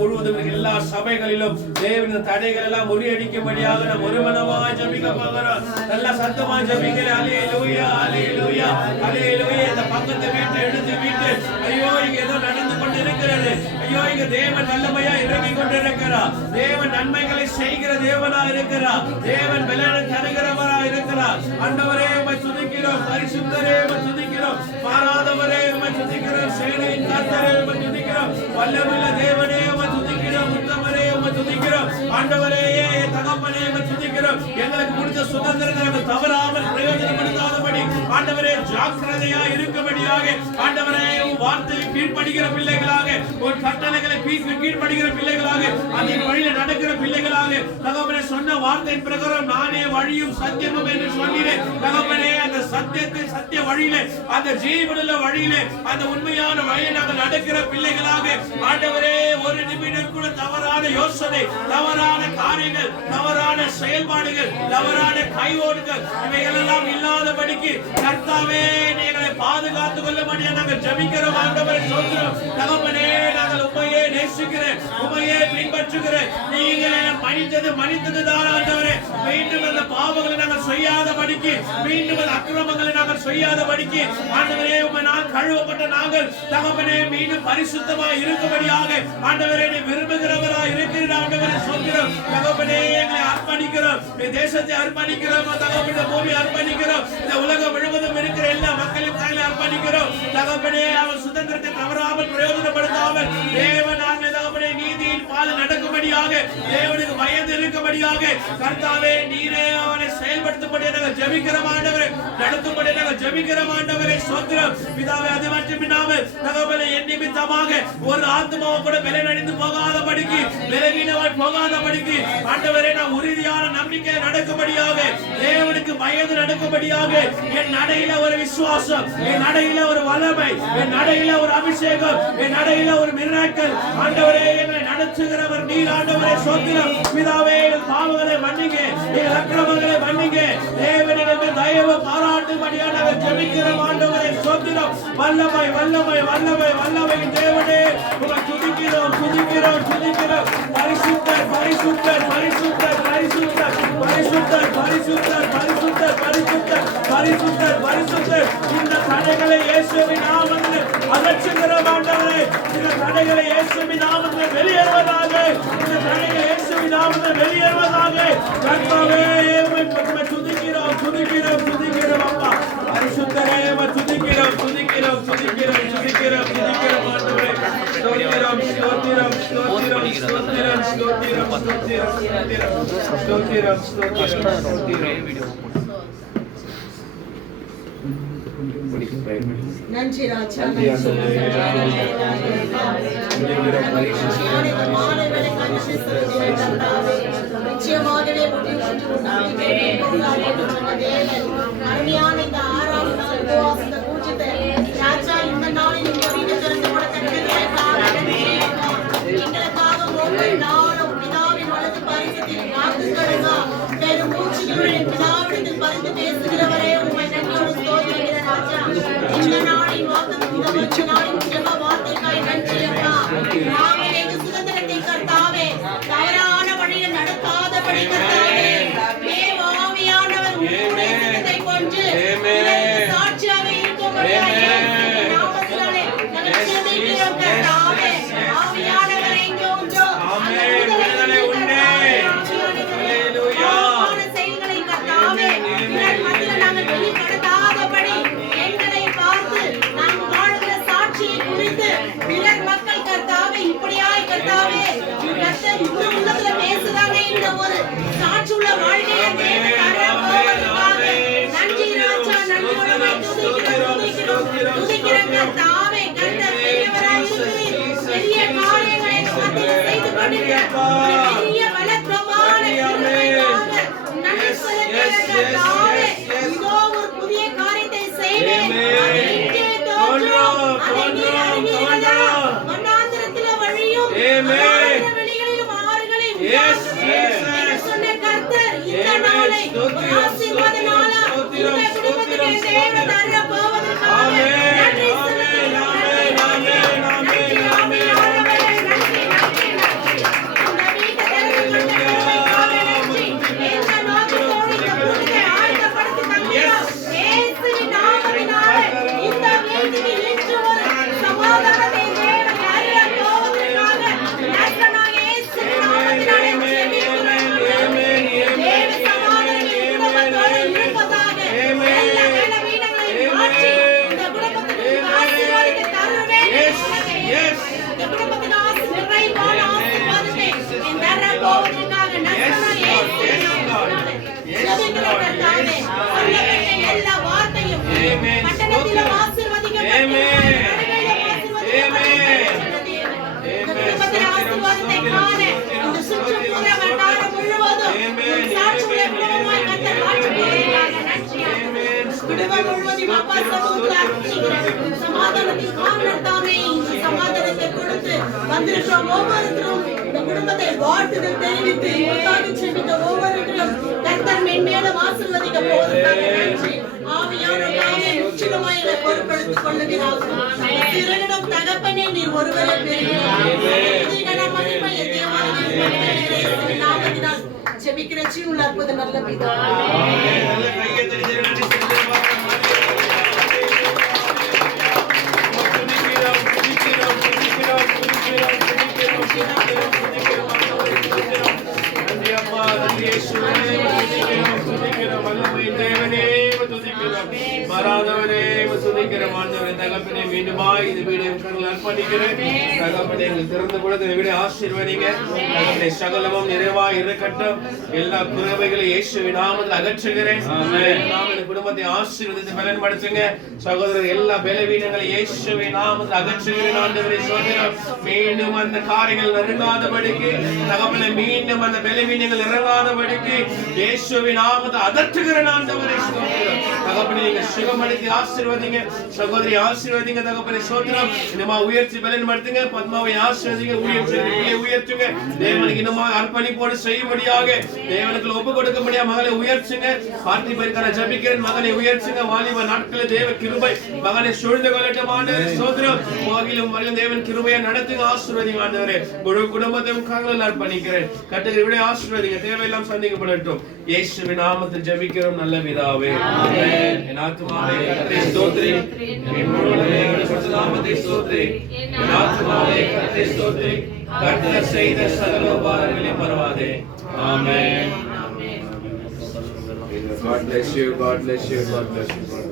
முழுவதும் எல்லா சபைகளிலும் தேவனின் தடைகள் எல்லாம் முறியடிக்கும்படியாக நாம் ஒரு மனமாய் ஜெபிக்க போகிறோம். நல்ல சத்தமா ஜெபிக்கிறேன். அல்லேலூயா. அல்லேலூயா. அல்லேலூயா. இந்த பக்கத்தை வீட்டை எடுத்து வீட்டு ஐயோ இங்க ஏதோ நடந்து கொண்டிருக்கிறது, ஐயோ இங்க தேவன் வல்லமையா இறங்கி கொண்டிருக்கிறார், தேவன் நன்மைகளை செய்கிற தேவனா இருக்கிறார், தேவன் பலனை தருகிறவரா இருக்கிறார். ஆண்டவரே உம்மை துதிக்கிறோம், பரிசுத்தரே உம்மை துதிக்கிறோம், மாறாதவரே உம்மை துதிக்கிறோம், சேனையின் கர்த்தரே உம்மை துதிக்கிறோம், வல்லமையுள்ள தேவனே உம்மை துதிக்கிறோம், உத்தமரே உம்மை துதிக்கிறோம், ஆண்டவரே தகப்பனே உம்மை துதிக்கிறோம். எங்களுக்கு கொடுத்த சுதந்திரத்தை நாங்கள் தவறாமல் பிரயோஜனப்படுத்தாதபடி ஆண்டவரே ஜாக்கிரதையா இருக்கும்படியாக ஆண்டவரே உம் வார்த்தையை கீழ்ப்படுகிற பிள்ளைகளாக, உன் கட்டளைகளை கீழ்ப்படுகிற பிள்ளைகளாக, அதன் வழியில நடக்கிற பிள்ளைகளாக தகப்பனே சொன்ன வார்த்தையின் பிரகாரம் நானே வழியும் சத்தியமும் என்று சொன்னீரேன். தகப்பனே அந்த சத்திய வழியிலே, அந்த ஜீவனுள்ள வழியிலே, அந்த உண்மையான வழியில நாங்கள் நடக்கிற பிள்ளைகளாக ஆண்டவரே ஒரு நிமிடம் கூட தவறான யோசனை, தவறான காரியங்கள், தவறான செயல்பாடுகள், தவறான கைவோடுகள் இவைகளெல்லாம் இல்லாதபடிக்கு கர்த்தாவே எங்களை பாதுகாத்துக் கொள்ளும்படியா நாங்கள் ஜெபிக்கிறோம். ஆண்டவரே சொல்கிறோம் தகப்பனே, நாங்கள் உம்மையே நேசிக்கிறேன், உம்மையே பின்பற்றுகிறேன். நீங்கள் மன்னித்தது தான் ஆண்டவரே. மீண்டும் அந்த பாவங்களை நாங்கள் செய்யாதபடிக்கு, மீண்டும் அந்த அக்கிரமங்களை நாங்கள் செய்யாதபடிக்கு ஆண்டவரே உம்மை நான் கழுவப்பட்ட நாங்கள் தகப்பனே மீண்டும் பரிசுத்தமாய் இருக்கும்படியாக ஆண்டவரே நீ விரும்புகிறவரா இருக்கிற ஆண்டவரே சொல்கிறோம். தகப்பனே எங்களை அர்ப்பணிக்கிறோம், இந்த தேசத்தை அர்ப்பணிக்கிறோம், தகப்பனே பூமி அர்ப்பணிக்கிறோம், இந்த உலகம் முழுவதும் இருக்கிற எல்லா மக்களையும் தாங்களை அர்ப்பணிக்கிறோம். தகப்பனே அவர் சுதந்திரத்தை தவறாமல் பிரயோஜனப்படுத்தாமல் தேவன் நாங்கள் தகப்பனே நீதியின் பாதை நடக்கும்படியாக, தேவனுக்கு பயந்து இருக்கும்படியாக கர்த்தாவே நீரே அவனை செயல்படுத்தும்படியாக நாங்கள் ஜெபிக்கிறோம் ஆண்டவரே, நடத்தும்படியாக நாங்கள் ஜெபிக்கிறோம் ஆண்டவரே சொல்கிறோம். பிதாவே அது மட்டும் இல்லாமல் தகப்பனே என் நிமித்தமாக ஒரு ஆத்மாவை கூட பலனடைந்து போகாதபடிக்கு, பலவீனமாய் போகாதபடிக்கு ஆண்டவரே நான் உறுதியான நம்பிக்கை நடக்கும்படியாக, தேவனுக்கு பயந்து நடக்கும்படியாக என் நடையில ஒரு விசுவாசம், என் நடையில ஒரு வல்லமை, என் நடையில ஒரு அபிஷேகம், என் நடையில ஒரு மிராக்கிள் ஆண்டவரே எங்களை நடத்துகிறவர் நீர் ஆண்டவரே சொல்கிறோம். பிதாவே எங்கள் பாவங்களை மன்னிங்க, எங்கள் அக்கிரமங்களை மன்னிங்க, தேவனிடமே தயவு பாராட்டும்படியாக நாங்கள் ஜெபிக்கிறோம் ஆண்டவரே சொல்கிறோம். வல்லமை வல்லமை வல்லமை வல்லமை தேவனே உம்மை துதிக்கிறோம் துதிக்கிறோம் துதிக்கிறோம். பரிசுத்தர் பரிசுத்தர் பரிசுத்தர் பரிசுத்தர் பரிசுத்தர் பரிசுத்தர் பரிசுத்தர் பரிசுத்தர் பரிசுத்தர் பரிசுத்தர். இந்த தடைகளை இயேசுவின் நாமத்தில் அகற்றுகிறோம் ஆண்டவரே. இந்த தடைகளை இயேசுவின் நாமத்தில் வெளியேறுவதாக. இந்த தடைகளை இயேசுவின் நாமத்தில் வெளியேறுவதாக. கர்த்தாவே உம்மை துதிக்கிறோம் துதிக்கிறோம் துதிக்கிறோம் அப்பா. பரிசுத்தரே உம்மை துதிக்கிறோம் துதிக்கிறோம் துதிக்கிறோம் துதிக்கிறோம் துதிக்கிறோம் ஆண்டவரே. ஸ்தோத்திரம் ஸ்தோத்திரம் ஸ்தோத்திரம் ஸ்தோத்திரம் ஸ்தோத்திரம் ஸ்தோத்திரம் ஸ்தோத்திரம் ஸ்தோத்திரம். நன்றி ராஜா. நிச்சயமாகவே அருமையான இந்த 6ஆம் நாள் உபவாச பூஜையை ராஜா இந்த நாளில் இந்த வீடு திறந்து கொடுத்திருக்கிறீர்கள். எங்களுக்காக ஒவ்வொரு நாளும் பிதாவின் வலது பரிசத்தில் காத்துக்கொள்ளுங்க. பெரும் மூச்சுகளுடன் பிதாவிடத்தில் பரிந்து பேசுகிறவரே உம்மை நன்றியோடு ஸ்தோத்திரிக்கிறேன் ராஜா. இந்த நாளின் வாக்குத்தத்தம் நாளின் ஜெப வார்த்தைக்காய் நன்றி அப்பா. நாங்கள் எங்கள் சுதந்திரத்தை கர்த்தாவே தவறான வழியில் நடக்காதபடி கர்த்தாவே தேவ ஆவியானவர் உம்முடைய சித்தத்தை கொண்டு சாட்சியாக இருக்கும்படியாக நாமத்தினாலே நாங்கள் ஜெபிக்கிறோம் கர்த்தாவே. ஆவியானவர் எங்கே உண்டோ அங்கே விடுதலை உண்டு. ஆவியான செயல்களை கர்த்தாவே பிறர் மத்தியில் நாங்கள் வெளிப்படுத்தாதபடி எங்களை பார்த்து நாங்கள் வாழ்கிற சாட்சியை குறித்து பிறர் மக்கள் கர்த்தாவே இப்படியாய் கர்த்தாவே கர்த்தர் இந்த உள்ளத்துல பேசுறாங்க. இந்த ஒரு சாட்சியுள்ள வாழ்க்கையை தேவன் தரப்போவதற்காக நன்றி ராஜா. நன்றியோடு துதிக்கிறோம் கர்த்தாவே. கர்த்தர் பெரியவராய் இருக்கிறீர். பெரிய காரியங்களை மத்தியில் செய்து கொண்டிருக்கிறார். பெரிய பலத்தமான கிருபைக்காக நன்றி செலுத்துகிறேன் கர்த்தாவே. இதோ ஒரு புதிய காரியத்தை செய்வேன். அது எங்கே தோன்றும்? அதை நீர் அறிவீர்களா? வனாந்திரத்திலே வழியும் வனாந்திர வெளிகளிலும் ஆறுகளையும் உண்டாக்குவேன். சொன்ன கர்த்தர் இந்த நாளை ஒரு ஆசீர்வாத நாளா இந்த குடும்பத்துக்கு தேவன் தரப் போவதற்காக நன்றி செலுத்துகிறோம். நன்றி ஆவியானவரே. நன்றி நன்றி நன்றி. இந்த வீட்டை திறந்து கொண்ட கிருபைக்காக நன்றி. இந்த நோக்கத்தோடு இந்த பூஜையை ஆயத்தப்படுத்தி தந்தீர். இயேசுவின் நாமத்தினாலே இந்த வீட்டுக்கு இன்று ஒரு சமாதானத்தை தேவன் அருளப் போவதற்காக நன்றி இயேசுவின் நாமத்தினாலே ஜெபிக்கிறோம். தேவ சமாதானம் இந்த குடும்பத்தோடு இருப்பதாக. எல்லா பலவீனங்களையும் மாற்றி இந்த குடும்பத்துக்கு ஆசீர்வாதத்தை தருவேன். இந்த குடும்பத்துக்கு நிறைவான ஆசீர்வாதத்தை தரப் போவதற்காக நன்றி இயேசுவின் நாமத்தினாலே ஜெபிக்கிறோம் கர்த்தாவே. சொல்லப்பட்ட எல்லா வார்த்தையும் பட்டணத்திலும் ஆசீர்வதிக்கப்பட்டு குடும்பத்தின் ஆசீர்வாதத்தை காண இந்த சுற்றுப்புற வட்டாரம் முழுவதும் சாட்சியுள்ள குடும்பமாய் கர்த்தர் மாற்றப் போவதற்காக நன்றி. குடும்பம் முழுவதும் அப்பா சமூகத்தில் அர்ப்பணிக்கிறேன். சமாதானத்தின் காரணம் தாமே இந்த சமாதானத்தை கொடுத்து வந்திருக்கிறோம் ஒவ்வொருத்தரும் இந்த குடும்பத்தை வாழ்த்துதல் தெரிவித்து உண்டாகி சென்ற ஒவ்வொருத்தரும் கர்த்தர் மென்மேலும் ஆசீர்வதிக்க போவதற்காக நன்றி. ஆவியானவரே முற்றிலுமாய் என்னை பொறுப்படுத்திக் கொள்ளுகிறார். திருநடம் தகப்பனே நீர் ஒருவரே பெரியவர். மகிமை தேவனுடைய நாமத்தினால் ஜெபிக்கிற ஜீவனுள்ள அற்புத நல்ல பிதாவே. சகலமும் நிறைவாய் இருக்கட்டும். எல்லா குறைவைகளை இயேசுவின் நாமத்தில் அகற்றுகிறேன். குடும்பத்தை ஆசீர்வதித்து பலன்படுத்துங்க. சகோதரர் எல்லா பலவீனங்களை இயேசுவின் நாமத்தில் அகற்றுகிறேன். ஆண்டவரே சோதரம் மீண்டும் அந்த காரியங்கள் நெருங்காதபடிக்கு தகப்பனை மீண்டும் அந்த பலவீனங்கள் இறங்காதபடிக்கு இயேசுவின் நாமத்தை அகற்றுகிறேன். ஆண்டவரே சோதரம் தகப்பனை நீங்க சுகமளித்து ஆசீர்வதிங்க. சகோதரி ஆசீர்வதிங்க. தகப்பனை சோதரம் இன்னமா உயர்ச்சி பலன்படுத்துங்க. பத்மாவை ஆசீர்வதிங்க. உயர்த்துங்க. தேவனுக்கு இன்னமா அர்ப்பணிப்போடு செய்யும்படியாக தேவனுக்கு ஒப்பு கொடுக்கும்படியா மகளை உயர்த்துங்க. பார்த்தி பரிகார ஜபிக்கிறேன். மகனை உயர்த்துங்க. வாலிப நாட்களில் தேவ கிருபை மகனை சூழ்ந்து கொள்ளட்டும். ஆண்டவரே சோதரம் போகிலும் வரையிலும் தேவன் கிருபையை நடத்துங்க. ஆசீர்வதிங்க ஆண்டவரே. முழு குடும்பத்தையும் காவலில் அர்ப்பணிக்கிறேன். கர்த்தர் இவரை ஆசீர்வதிங்க. தேவையெல்லாம் சந்திக்கப்படட்டும். இயேசுவின் நாமத்தில் ஜெபிக்கிறோம் நல்ல பிதாவே. ஆமென். என் ஆத்துமாவே கர்த்தரை ஸ்தோத்திரி, என் முழு உள்ளமே அவருடைய பரிசுத்த நாமத்தை ஸ்தோத்திரி. என் ஆத்துமாவே கர்த்தரை ஸ்தோத்திரி, கர்த்தர் செய்த சகல உபகாரங்களை மறவாதே. ஆமென். God bless you. God bless you. God bless you.